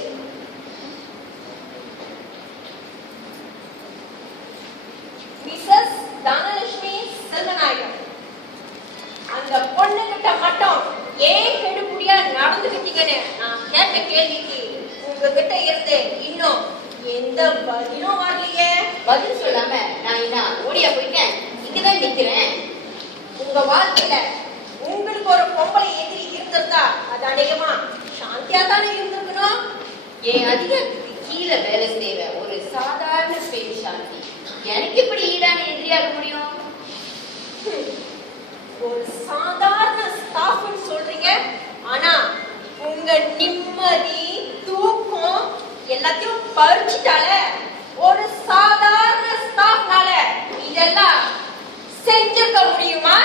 Mrs Dhanalakshmi Selvanayagam, அந்த பொண்ணுகிட்ட மட்டும் ஏன் கெடுபடியா நடந்துக்கிட்டீங்கன்னு நான் கேட்ட கேள்விக்கு உங்ககிட்ட இருந்து இன்னும் எந்த பதிலும் வரலையே. பதில் சொல்லாம நான் என்ன ஓடியா போயிட்டேன்? இங்கதான் நிக்கிறேன். உங்க வாழ்க்கையில உங்களுக்கு ஒரு பொம்பளை எதிரி இருந்திருந்தா அது அநேகமா சாந்தியா தானே இருந்திருக்கணும். என் அதிகாரத்துக்கு கீழே வேலை செய்யற ஒரு சாதாரண பெண் சாந்தி எனக்கு எப்படி ஈடான எதிரியாக முடியும்? ஒரு சாதாரண ஸ்டாஃப்னு சொல்றீங்க, ஆனா உங்க நிம்மதி தூக்கம் எல்லாத்தையும் பறிச்சுட்டால ஒரு சாதாரண ஸ்டாஃப்னால இதெல்லாம் செஞ்சிருக்க முடியுமா?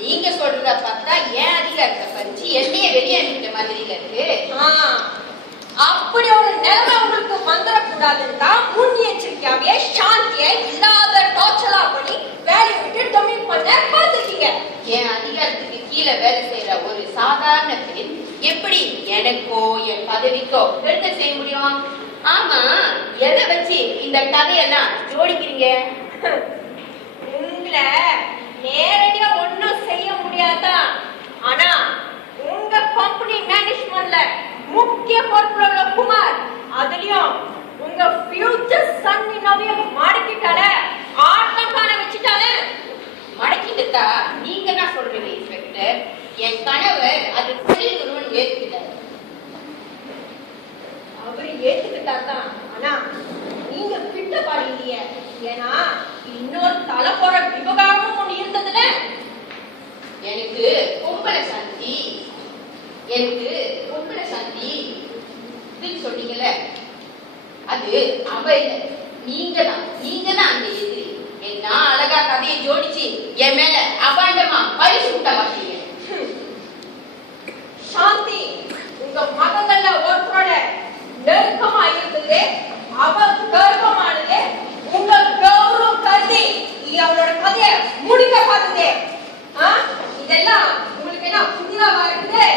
நீங்க சொல்றத பார்த்தா என் அதிகாரத்தை பறிச்சு என்னைய வெளியே அனுப்பிட்ட மாதிரி இருக்கு. அப்படி ஒரு நிலைமை உங்களுக்கு வந்துடக்கூடாதுன்னு தான் முன்னெச்சரிக்கையாவே சாந்தியை இல்லாத டார்ச்சரா பண்ணி வேலையை விட்டு டொமிட் பண்ண பார்த்துருக்கீங்க. என் அதிகாரத்துக்கு கீழே வேலை செய்யற ஒரு சாதாரண பெண் எப்படி எனக்கோ என் பதவிக்கோ எடுத்து செய்ய முடியும்? ஆமா, எதை வச்சு இந்த கதையெல்லாம் ஜோடிக்கிறீங்க? உங்களை நேரடியா ஒண்ணும் செய்ய முடியாதா? ஆனா உங்க கம்பெனி மேனேஜ்மென்ட்ல முக்கிய பொறுப்புல உள்ள குமார், அதுலயும் உங்க ஃபியூச்சர் சன் இன்னோவையும் மடக்கிட்டால, ஆட்டம் காண வச்சுட்டால. மடக்கிட்டா நீங்க தான் சொல்றீங்க இன்ஸ்பெக்டர். என் கணவர் அது ஒருவன் ஏற்றுக்கிட்டார். அவரு ஏத்துக்கிட்டாதான், ஆனா நீங்க கிட்ட பாருங்க. ஏன்னா இன்னொரு தலைப்போற விவகாரமும் ஒண்ணு இருந்ததுல. எனக்கு பொம்பளை சாந்தி சொன்னீங்கல்ல, அது அவ இல்ல, நீங்க தான் அந்த எதிரி. என்ன அழகா கதையை ஜோடிச்சு என் மேல அபாண்டமா பழி சுட்ட மாட்டீங்க. சாந்தி உங்க மகங்கள்ல ஒருத்தரோட நெருக்கமா இருந்தது, அவ கர்ப்பமானது. உங்க கௌரவம் கருதி அவளோட கதையை முடிக்க பார்த்தது. இதெல்லாம் உங்களுக்கு என்ன புதிதாவா இருக்குது?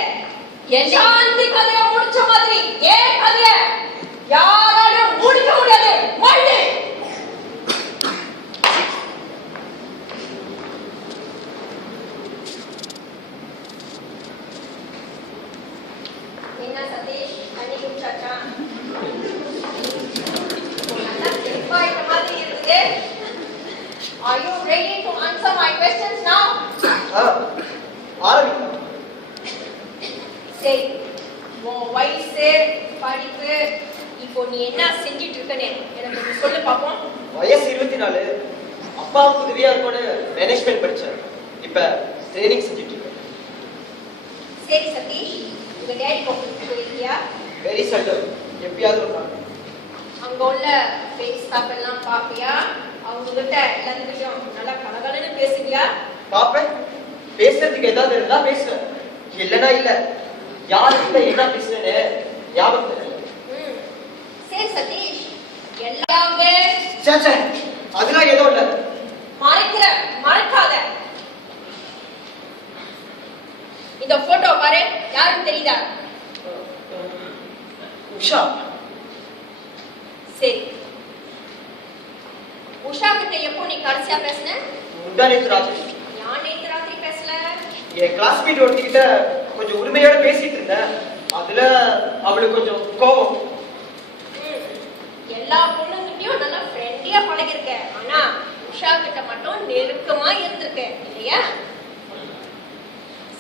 சாந்தி கதையை முடிச்ச மாதிரி ஏன் கதையை யாராலும் முடிக்க முடியாது. மல்லி என்ன சதீஷ் தண்ணி குடிச்சாச்சா? நல்லா செம்பாயிட்ட மாதிரி இருக்குது. Are you ready to answer my questions now? ஆரம்பிக்கலாம். சரி, உன் வயசு, படிப்பு, இப்போ நீ என்ன செஞ்சிட்டு இருக்கன்னு எனக்கு கொஞ்சம் சொல்லு பாப்போம். வயசு 24. அப்பாவுக்கு உதவியா இருக்கோன்னு மேனேஜ்மெண்ட் படிச்சேன். இப்ப ட்ரைனிங் செஞ்சுட்டு இருக்கேன். சரி சதீஷ், உங்க டேடி ஆஃபீஸ்க்கு போயிருக்கியா? வெரி சல்டம். எப்பயாவது ஒரு நாள். அங்க உள்ள ஃபேஸ் ஸ்டாப் எல்லாம் பாப்பியா? அவங்க கிட்ட எல்லாத்துக்கிட்டையும் நல்லா கலகலன்னு பேசுவியா? பாப்பேன். பேசுறதுக்கு ஏதாவது இருந்தா பேசுவேன், இல்லைன்னா இல்ல. யாருக்கிட்ட என்ன பேசுறேன்னு ஞாபகம் தெரியல. சரி சதீஷ், எல்லாமே சே, அதெல்லாம் ஏதோ இல்ல. மறைக்காத. இந்த போட்டோ பாரு, யாரும் தெரியுதா? உஷா. சரி, உஷா கிட்ட எப்போ நீ கடைசியா பேசுன? முந்தானேத்து ராத்திரி. யான் நேத்து ராத்திரி பேசல. என் கிளாஸ்மேட் ஒருத்திக்கிட்ட கொஞ்சம் உரிமையோட பேசிட்டு இருந்தேன். அதுல அவளுக்கு கொஞ்சம் கோபம். எல்லா பொண்ணுங்கிட்டயும் நல்லா ஃப்ரெண்ட்லியா பழகிருக்க, ஆனா உஷா கிட்ட மட்டும் நெருக்கமா இருந்திருக்க இல்லையா?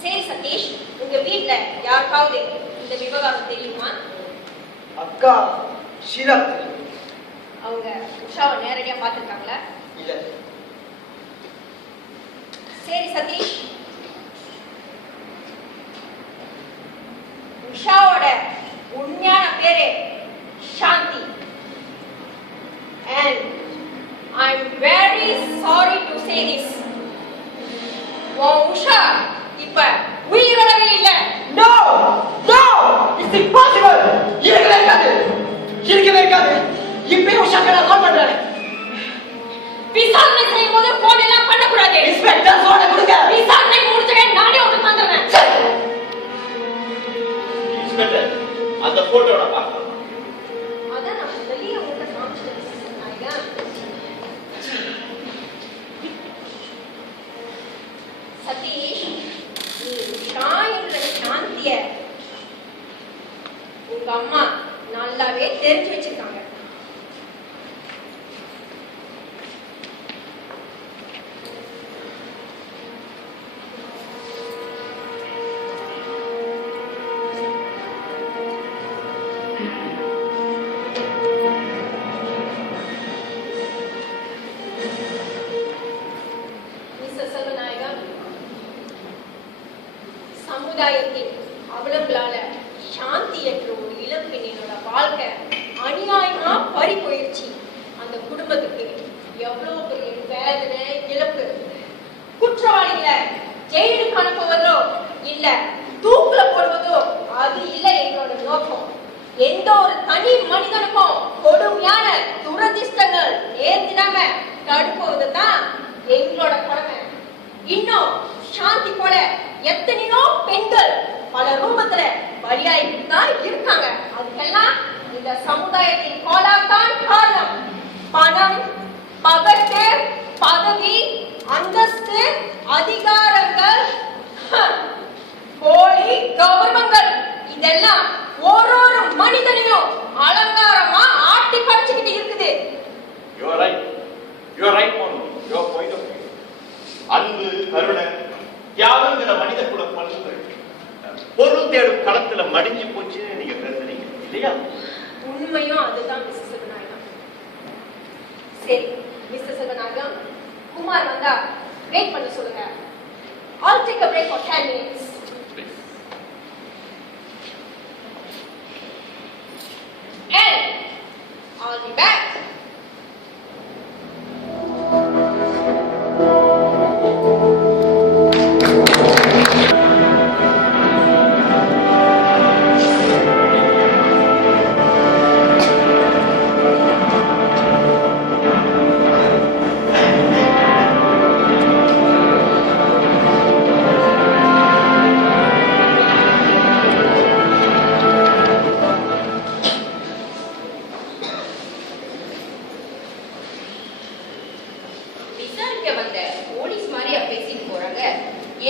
சரி சதீஷ், உங்க வீட்ல யாருக்காவது இந்த விவகாரம் தெரியுமா? அக்கா ஷீலா தெரியும். அவங்க உஷாவை நேரடியா பார்த்திருக்காங்களா? இல்ல. சரி சதீஷ், உஷாவோட உண்மையான பேரு சாந்தி. And I'm very sorry to say this. Usha இப்ப உயிரோடவே இல்ல. No! No! It's impossible! இருக்கவே இருக்காது. இப்பவே உஷாக்கு நான் கால் பண்றேன். விசாரணை செய்யும் போது போன் எல்லாம் பண்ணக்கூடாது. இன்ஸ்பெக்டர் போனை கொடுங்க. விசாரணை முடிச்சவே நானே உங்களுக்கு வந்துடுறேன். இன்ஸ்பெக்டர், அந்த போட்டோட பார்க்கலாம். அதான் நான் முதல்லயே உங்கள்கிட்ட காமிச்சிட்டேன் நாயகா. சதீஷ், நீ உஷா என்ற சாந்திய உங்க அம்மா நல்லாவே தெரிஞ்சு வச்சிருக்காங்க. சமுதாயத்தின் அவலங்களால சாந்தி என்ற ஒரு இளம் பெண்ணினோட வாழ்க்கை அநியாயமா பறி போயிடுச்சு. அந்த குடும்பத்துக்கு எவ்வளவு பெரிய வேதனை, இழப்பு. குற்றவாளிகளை ஜெயிலுக்கு அனுப்புவதோ இல்ல தூக்குல போடுவதோ அது இல்ல எங்களோட நோக்கம். எந்த ஒரு தனி மனிதனுக்கும் கொடுமையான துரதிஷ்டங்கள் நேர்ந்திடாம தடுப்பதுதான் எங்களோட கடமை. இன்னும் சாந்தி போல எத்தனையோ பெண்கள் பல ரூபத்துல பலியாயிட்டு தான் இருக்காங்க. அதுக்கெல்லாம் இந்த சமுதாயத்தின் கோலாத்தான் காரணம். பணம், பகட்டு, பதவி, அந்தஸ்து, அதிகாரங்கள், போலி கௌரவங்கள், இதெல்லாம் ஒரு மனிதனையும் அலங்காரமா ஆட்டி பறிச்சுக்கிட்டு இருக்குது. You are right. You are right on your point of view. அன்பு, கருணை, தியாகங்கிற மனித குல பண்புகள் பொருள் தேடும் களத்துல மடிஞ்சு போச்சுன்னு நீங்க பேசுறீங்க இல்லையா? உண்மையும் அதுதான் மிஸ்டர் செல்வநாயகம். சரி மிஸ்டர் செல்வநாயகம், குமார் வந்தா வெயிட் பண்ண சொல்லுங்க. I'll take a break for 10 minutes. And I'll be back.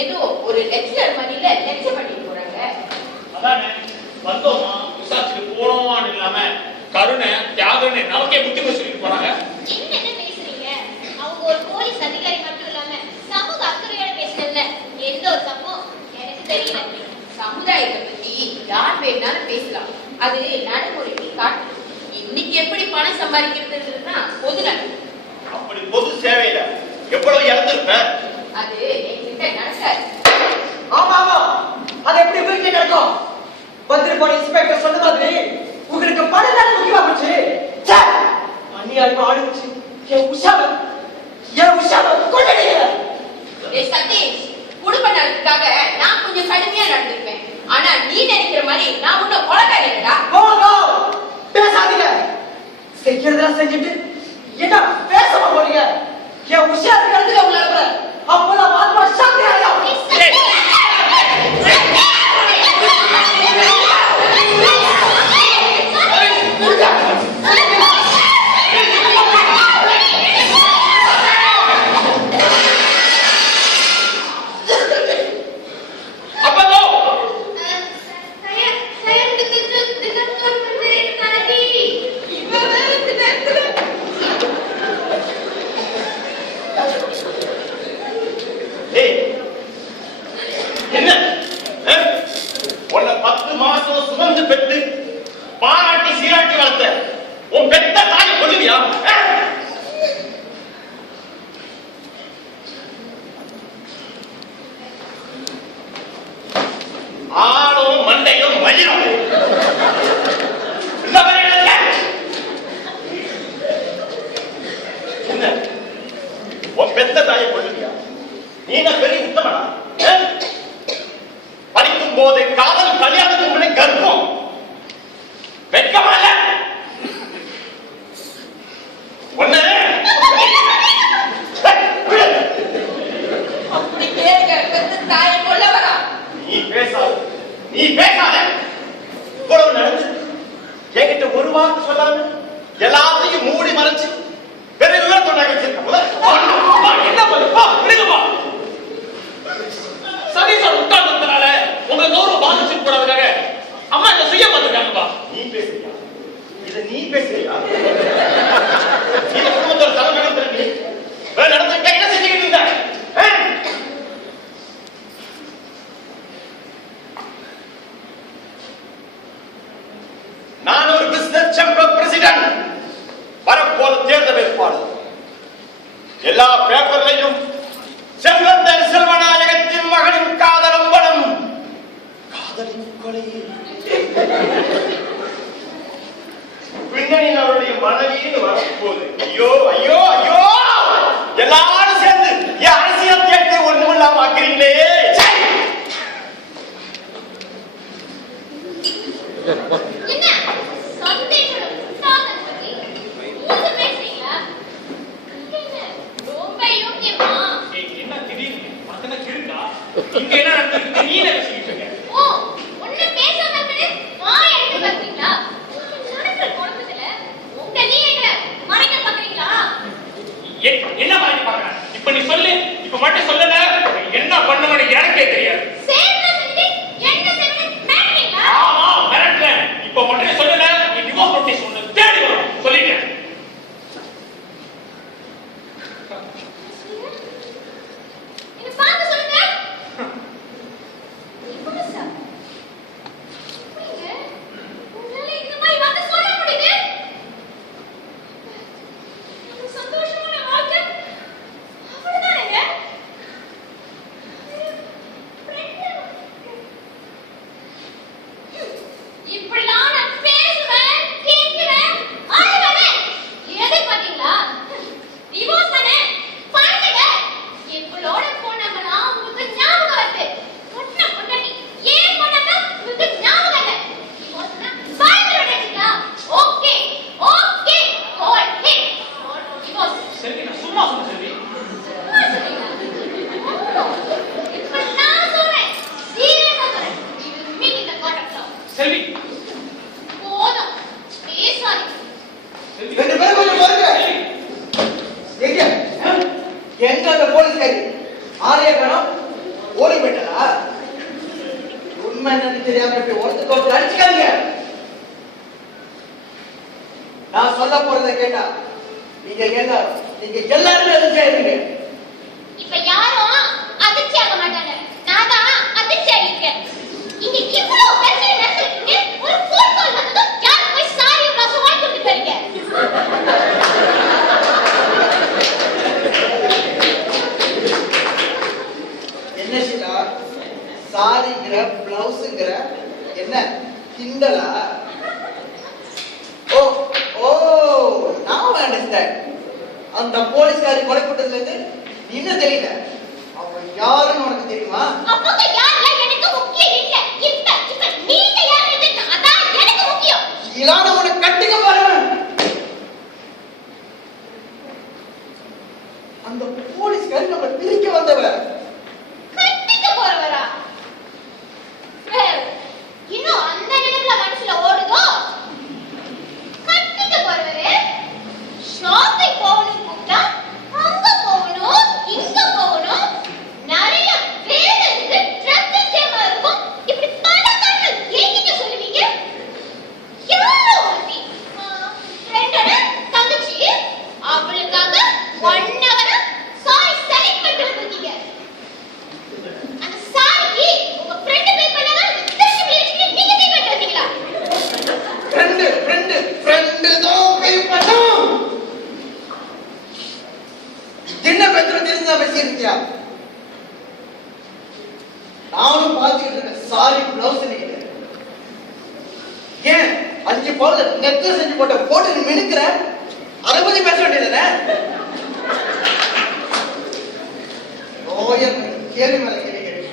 ஏதோ ஒரு லெக்சர் மணில லெக்சர் பண்ணிட்டு போறாங்க. அதானே வந்தோமா விசாரிச்சுட்டு போனோமான்னு இல்லாம கருணை தியாகன்னு நமக்கே புத்தி சொல்லிட்டு போறாங்க. என்ன பேசுறீங்க? அவங்க ஒரு போலீஸ் அதிகாரி மட்டும் இல்லாம சமூக அக்கறையோட பேசுறதுல எந்த ஒரு தப்பும் எனக்கு தெரியல. சமுதாயத்தை பத்தி யார் வேணாலும் பேசலாம், அது நடைமுறைக்கு காட்டு. இன்னைக்கு எப்படி பணம் சம்பாதிக்கிறதுன்னா பொது நன்மை. அப்படி பொது சேவையில எவ்வளவு இழந்திருப்பேன். அது என்கிட்ட நடக்காது. ஆமா ஆமா, அது எப்படி வீட்டுல நடக்கும்? பத்திரி போன இன்ஸ்பெக்டர் சொன்ன மாதிரி உங்களுக்கு பணம் தானே முக்கியமா போச்சு. அநியாயமா ஆடுச்சு. என் உஷாவை கொண்டுட்டீங்க. ஏய் சதீஷ், குடும்ப நலத்துக்காக நான் கொஞ்சம் கடுமையா நடந்திருப்பேன். ஆனா நீ நினைக்கிற மாதிரி நான் உன்ன கொலைக்காரடா. பேசாதீங்க. செய்யறதெல்லாம் செஞ்சுட்டு என்ன பேசாம போறீங்க? என் உஷாருக்கு எடுத்துக்க உள்ள அனுப்புற. அப்பதான் ஆத்மா சாந்தி அடையும். என்ன உன்னை 10 மாசம் சுமந்து பெற்று பாராட்டி சீராட்டி வளர்த்த உன் பெத்த தாயை கொள்ளுவியா? ஆளும் மண்டையும் மயிரும் என்ன உன் பெத்த தாயை கொள்ளுவியா? நீ என்ன பெரிய உத்தமனா? படிக்கும் போது காதல் கல்யாணத்துக்கு முன்னே கர்ப்பம் வெட்கமா இல்ல? ஒண்ணு அப்படி கேட்க பெத்த தாயை கொல்ல வரா. நீ பேசாத. இவ்வளவு நடந்து என்கிட்ட ஒரு வார்த்தை சொல்லாம எல்லாத்தையும் மூடி மறைச்சு பெரிய விவரத்தோட வச்சிருக்க. என்ன பண்ணுப்பா விடுங்கப்பா. சதீஷோட உட்கார்ந்ததுனால உங்க கௌரவம் பாதிச்சு போறதுக்காக அம்மா இதை செய்ய மாட்டிருக்காங்கப்பா. நீ பேசுறியா? இத நீ பேசுறியா? இந்த குடும்பத்தோட தலைமையில திரும்பி வேற நடந்துக்க என்ன செஞ்சுக்கிட்டு இருந்த? நான் ஒரு பிசினஸ் சேம்பர் பிரசிடென்ட். வரப்போற தேர்தல் வேட்பாளர். எல்லா பேப்பர்லையும் செல்வந்தர் செல்வநாயகத்தின் மகனின் காதலும் படம் காதலின் கொலை. பின்னணியில் அவருடைய மனைவின்னு வரப்போகுது. ஐயோ ஐயோ ஐயோ, எல்லாரும் சேர்ந்து என் அரசியல் தேர்தலை ஒண்ணுமில்லாம ஆக்குறீங்களே. என்ன சந்தேகோட உண்டாக சொல்லி மூணு பேசுறீங்களா? ரொம்ப யோக்கியமா? என்ன திடீர்னு மத்தன கிருக்கா? இங்க என்ன நடந்துருக்கு? நீ என்ன பேசிட்டு இருக்க? ஓ, ஒண்ணு பேசாம இருக்கனே வாய் அடிச்சு பாத்தீங்களா? நடக்கிற குழப்பத்துல உங்க நீங்க மறைக்க பாக்குறீங்களா? என்ன மாதிரி பாக்குற? இப்ப நீ சொல்லு. இப்ப மட்டும் சொல்லல என்ன பண்ணுவன்னு எனக்கே தெரியாது. சேர்ந்து செஞ்சு என்ன செஞ்சு மேட்டீங்களா? ஆமா மிரட்டேன். இப்ப மட்டும் சொல்லல நீ டிவோர்ஸ் நோட்டீஸ் ஒன்னு தேடி வரும் சொல்லிட்டேன். என்ன பார்த்து சொல்லுங்க. இப்போ சார் நீங்க உங்களால இந்த மாதிரி வந்து சொல்ல முடியுது? சந்தோஷமான வாழ்க்கை அவ்வளவுதானேங்க? என்னன்னு தெரியாம இப்படி ஒருத்தருக்கு ஒருத்தர் அடிச்சுக்காதீங்க. நான் சொல்ல போறதை கேட்டா நீங்க எல்லாருமே அதிர்ச்சியா இருங்க. இப்ப யாரும் அதிர்ச்சி ஆக மாட்டாங்க. நான் தான் அதிர்ச்சி ஆகிருக்கேன். இங்க இவ்வளவு பிரச்சனை நடந்துருக்கு. ஒரு போன் கால் வந்ததும் யார் போய் சாரி வாசம் வாங்கி கொடுத்துட்டு வரீங்க? என்ன ஷீலா, சாரிங்கிற பிளவுஸ்ங்கிற என்ன கிண்டலா? ஓ ஓ now I understand. அந்த போலீஸ்காரி கொலை பண்ணதுல இருந்து இன்னும் தெரியல. அவ யாருன்னு உனக்கு தெரியுமா? அவங்க யாரா எனக்கு முக்கியம் இல்ல. இப்ப நீங்க யாருன்னு அதான் எனக்கு முக்கியம். இலான உனக்கு கட்டிக்க போறேன். அந்த போலீஸ்காரி நம்ம பிரிக்க வந்தவ. கட்டிக்க போறவரா? இன்னும் அந்த நிலையில மனசுல ஓடுதோ? கட்டிக்க போறவரே ஷாப்பிங் போகணும் கூப்பிட்டா அங்க போகணும் இங்க போகணும். நிறைய வேலை இருக்கு. டிராபிக் ஜாம் இருக்கும். இப்படி பல காரணம் ஏங்கிட்ட சொல்லுவீங்க. யாரோ ஒருத்தி ஃப்ரெண்டோட தங்கச்சி அவளுக்காக 1 hour சாரி செலக்ட் பண்ணிட்டு வந்திருக்கீங்க. அந்த சாரிக்கு உங்க ஃப்ரெண்ட் பே பண்ணாங்க. திருச்சி விளையாட்டு நீங்க பே பண்ணிட்டு வந்தீங்களா? ஃப்ரெண்ட் தான் பே பண்ணும். என்ன பேசுற தெரிஞ்சா பேசியிருக்கியா? நானும் பார்த்துக்கிட்டு இருக்கேன். சாரி பிளவுஸ் நினைக்கிறேன். ஏன் 5 பவுன்ல நெக்லஸ் செஞ்சு போட்டு நீ மினுக்கிற? அதை பத்தி பேச வேண்டியதுதானே? ஓயர் கேள்வி மேல கேள்வி கேள்வி.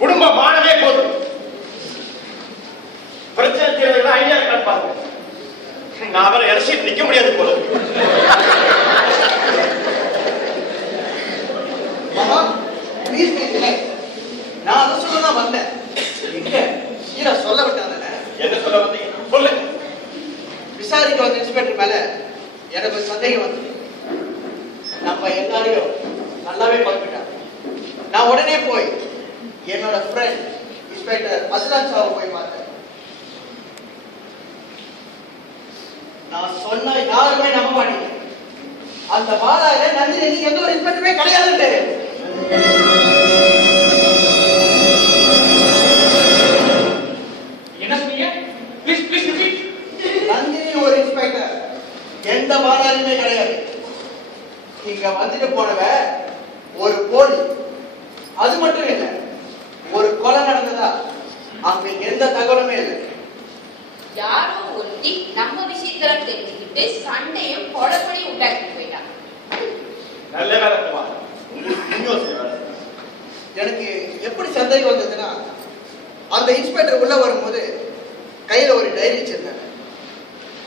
குடும்ப மானமே போதும். பிரச்சனை தீர்வுகள் ஐடியா பாருங்க. நான் அவரை இறச்சிட்டு நிக்க முடியாது போல. மாமா ப்ளீஸ் ப்ளீஸ். நான் அதை சொல்லதான் வந்தேன். எங்க ஷீலா சொல்ல விட்டாதானே? என்ன சொல்ல வந்தீங்க சொல்லுங்க. விசாரிக்க வந்த இன்ஸ்பெக்டர் மேல எனக்கு சந்தேகம் வந்தது. நம்ம எல்லாரையும் நல்லாவே குழப்பிட்டாங்க. நான் உடனே போய் என்னோட ஃப்ரெண்ட் இன்ஸ்பெக்டர் அஸ்லான் சாவை போய் பார்த்தேன். நான் சொன்ன யாருமே நம்ப மாட்டீங்க. அந்த பாலாயில நந்தினி எந்த ஒரு இன்ஸ்பெக்டருமே கிடையாது. என்ன சொன்னீங்க? Please please repeat. நந்தினி ஒரு இன்ஸ்பெக்டர், எந்த பாலாயுமே கிடையாது. இங்க வந்துட்டு போனவ ஒரு போலி. அது மட்டும் இல்ல, ஒரு கொலை நடந்ததா அங்க எந்த தகவலுமே இல்லை. யாரோ ஒருத்தி நம்ம விஷயத்துல தெரிஞ்சுக்கிட்டு சண்டையும் கொலைப்படி உண்டாக்கி போயிட்டான். நல்ல வேலை குமார். உங்களுக்கு வேலை. எனக்கு எப்படி சந்தேகம் வந்ததுன்னா, அந்த இன்ஸ்பெக்டர் உள்ள வரும்போது கையில ஒரு டைரி வச்சிருந்தாங்க.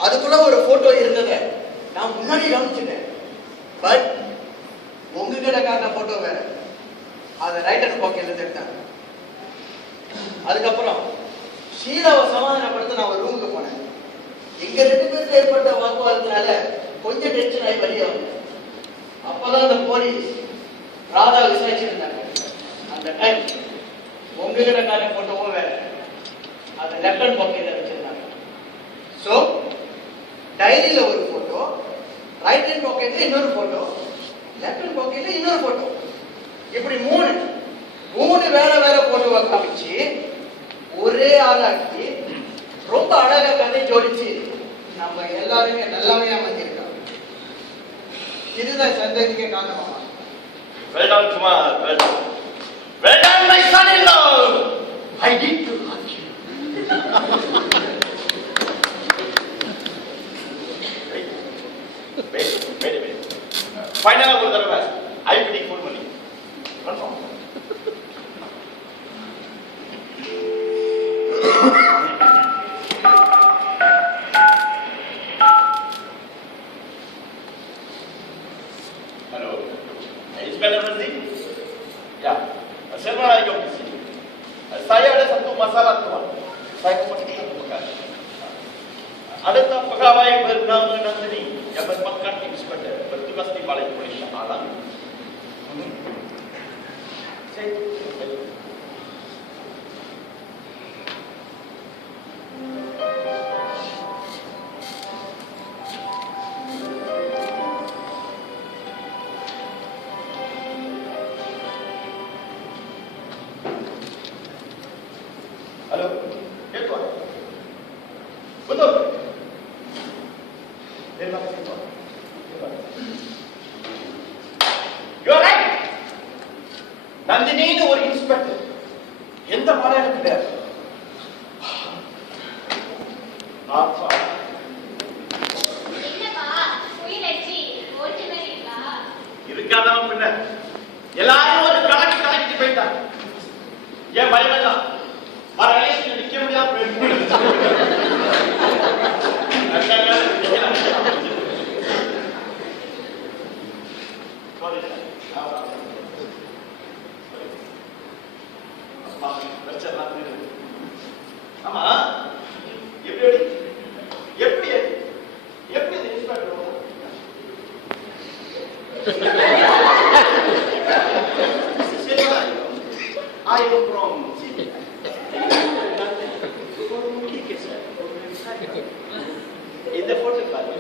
அதுக்குள்ள ஒரு போட்டோ இருந்ததை நான் முன்னாடி கவனிச்சிட்டேன். பட் உங்ககிட்ட காட்டின போட்டோ வேற. அதை ரைட்டர் பாக்கெட்ல இருந்து எடுத்தாங்க. அதுக்கப்புறம் ஷீலாவை சமாதானப்படுத்த நான் ஒரு ரூமுக்கு போனேன். எங்க 2 பேருக்கு ஏற்பட்ட வாக்குவாதத்தினால கொஞ்சம் டென்ஷன் ஆகி வெளியே வந்தேன். அப்பதான் அந்த போலீஸ் ராதா விசாரிச்சுட்டு இருந்தாங்க. அந்த டைம் உங்ககிட்ட காட்டின போட்டோவும் வேற. அதை லெஃப்ட் ஹேண்ட் பாக்கெட்ல வச்சிருந்தாங்க. ஸோ டைரியில ஒரு போட்டோ, ரைட் ஹேண்ட் பாக்கெட்ல இன்னொரு போட்டோ, லெஃப்ட் ஹேண்ட் பாக்கெட்ல இன்னொரு போட்டோ. இப்படி மூணு வேற வேற போட்டோவை காமிச்சு ஒரே ஆளாக்கி ரொம்ப அழகா கதை ஜோடிச்சு நம்ம எல்லாருமே நல்லாவே ஏமாத்திருக்கோம். இதுதான் சந்தேகத்துக்கே காரணமா. Well done, Kumar. Well done. Well done, my son-in-law. I need to hug you. Wait a minute. Final ஒரு தடவை ஐபிடி ஃபோன் பண்ணி confirm. Hello. Is better than this? Ya. Assalamualaikum. Saya ada satu masalah tuan. Saya mau bukan. Ada tak pegawai bernama Nandini yang berpangkat inspektor bertugas Kasthipalayam police ஆளா? சரி. ஹலோ, கேட்குவா? புத்தூர். நந்தினின்னு ஒரு இன்ஸ்பெக்டர் எந்த மாநிலம் கிடையாது. என்னப்பா புயல் அடிச்சு ஓட்டு மாதிரி இருக்கா? இருக்காதான் பின்ன எல்லாரும் ஒரு கலக்கிட்டு போயிட்டாங்க. ஏன் பயமெல்லாம் வர எலெக்ஷன் நிக்க முடியாம ஆமா, எப்படி எப்படி எப்படி இந்த inspector I am from CBI. இந்த போட்டோ பாருங்க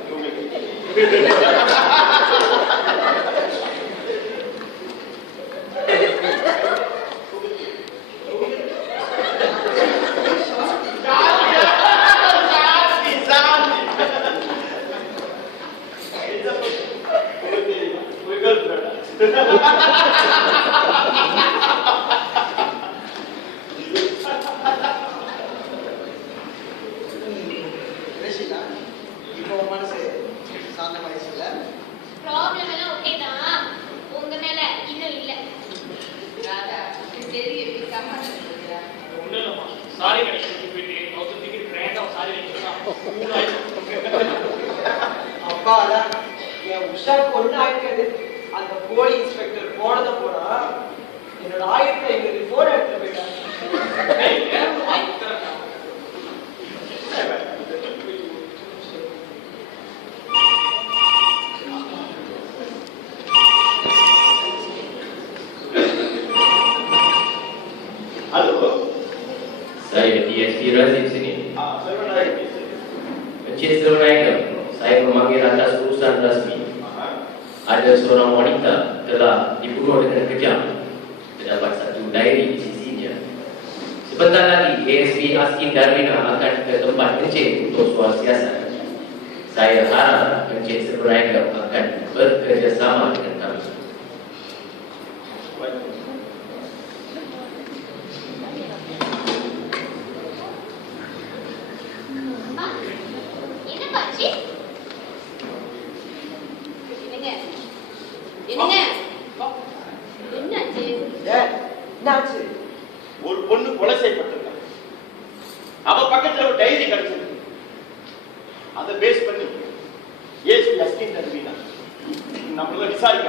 ப்ராப்ளம் எல்லாம் ஓகே தான், உங்க மேல இன்னும் இல்ல. ராதா தெரிய வைக்காம சொல்லுங்க. ஒண்ணும் இல்லம்மா, சாரி கடைக்கு போயிட்டு அவருக்கு டிக்கெட் கிராண்டா சாரி வச்சுக்கலாம். அப்பாடா, என் உஷாக்கு ஒண்ணு ஆயிடுக்காது. அந்த போலி இன்ஸ்பெக்டர் போனதை போனா என்னோட ஆயிரத்தை எங்களுக்கு போன் எடுத்து போயிட்டாங்க. Halo. Saya DSP Razif sini. Saya menarik. Encik Serunaikem, saya memanggil atas urusan rasmi. Ada seorang wanita telah dibunuh dengan kejam. Terdapat satu diary di sisinya. Sebentar lagi ASP Askin Darmina akan ke tempat Encik untuk soal siasat. Saya harap Encik Serunaikem akan bekerjasama dengan kami. என்னப்பாச்சு? என்னங்க என்னங்க என்னாச்சு? என்னாச்சு? ஒரு பொண்ணு கொலை செய்யப்பட்டிருக்கா. அவ பக்கத்துல ஒரு டைரி கிடைச்சது. அதை பேஸ் பண்ணி ஏசி அஸ்கின் தருவீனா நம்மள விசாரிக்க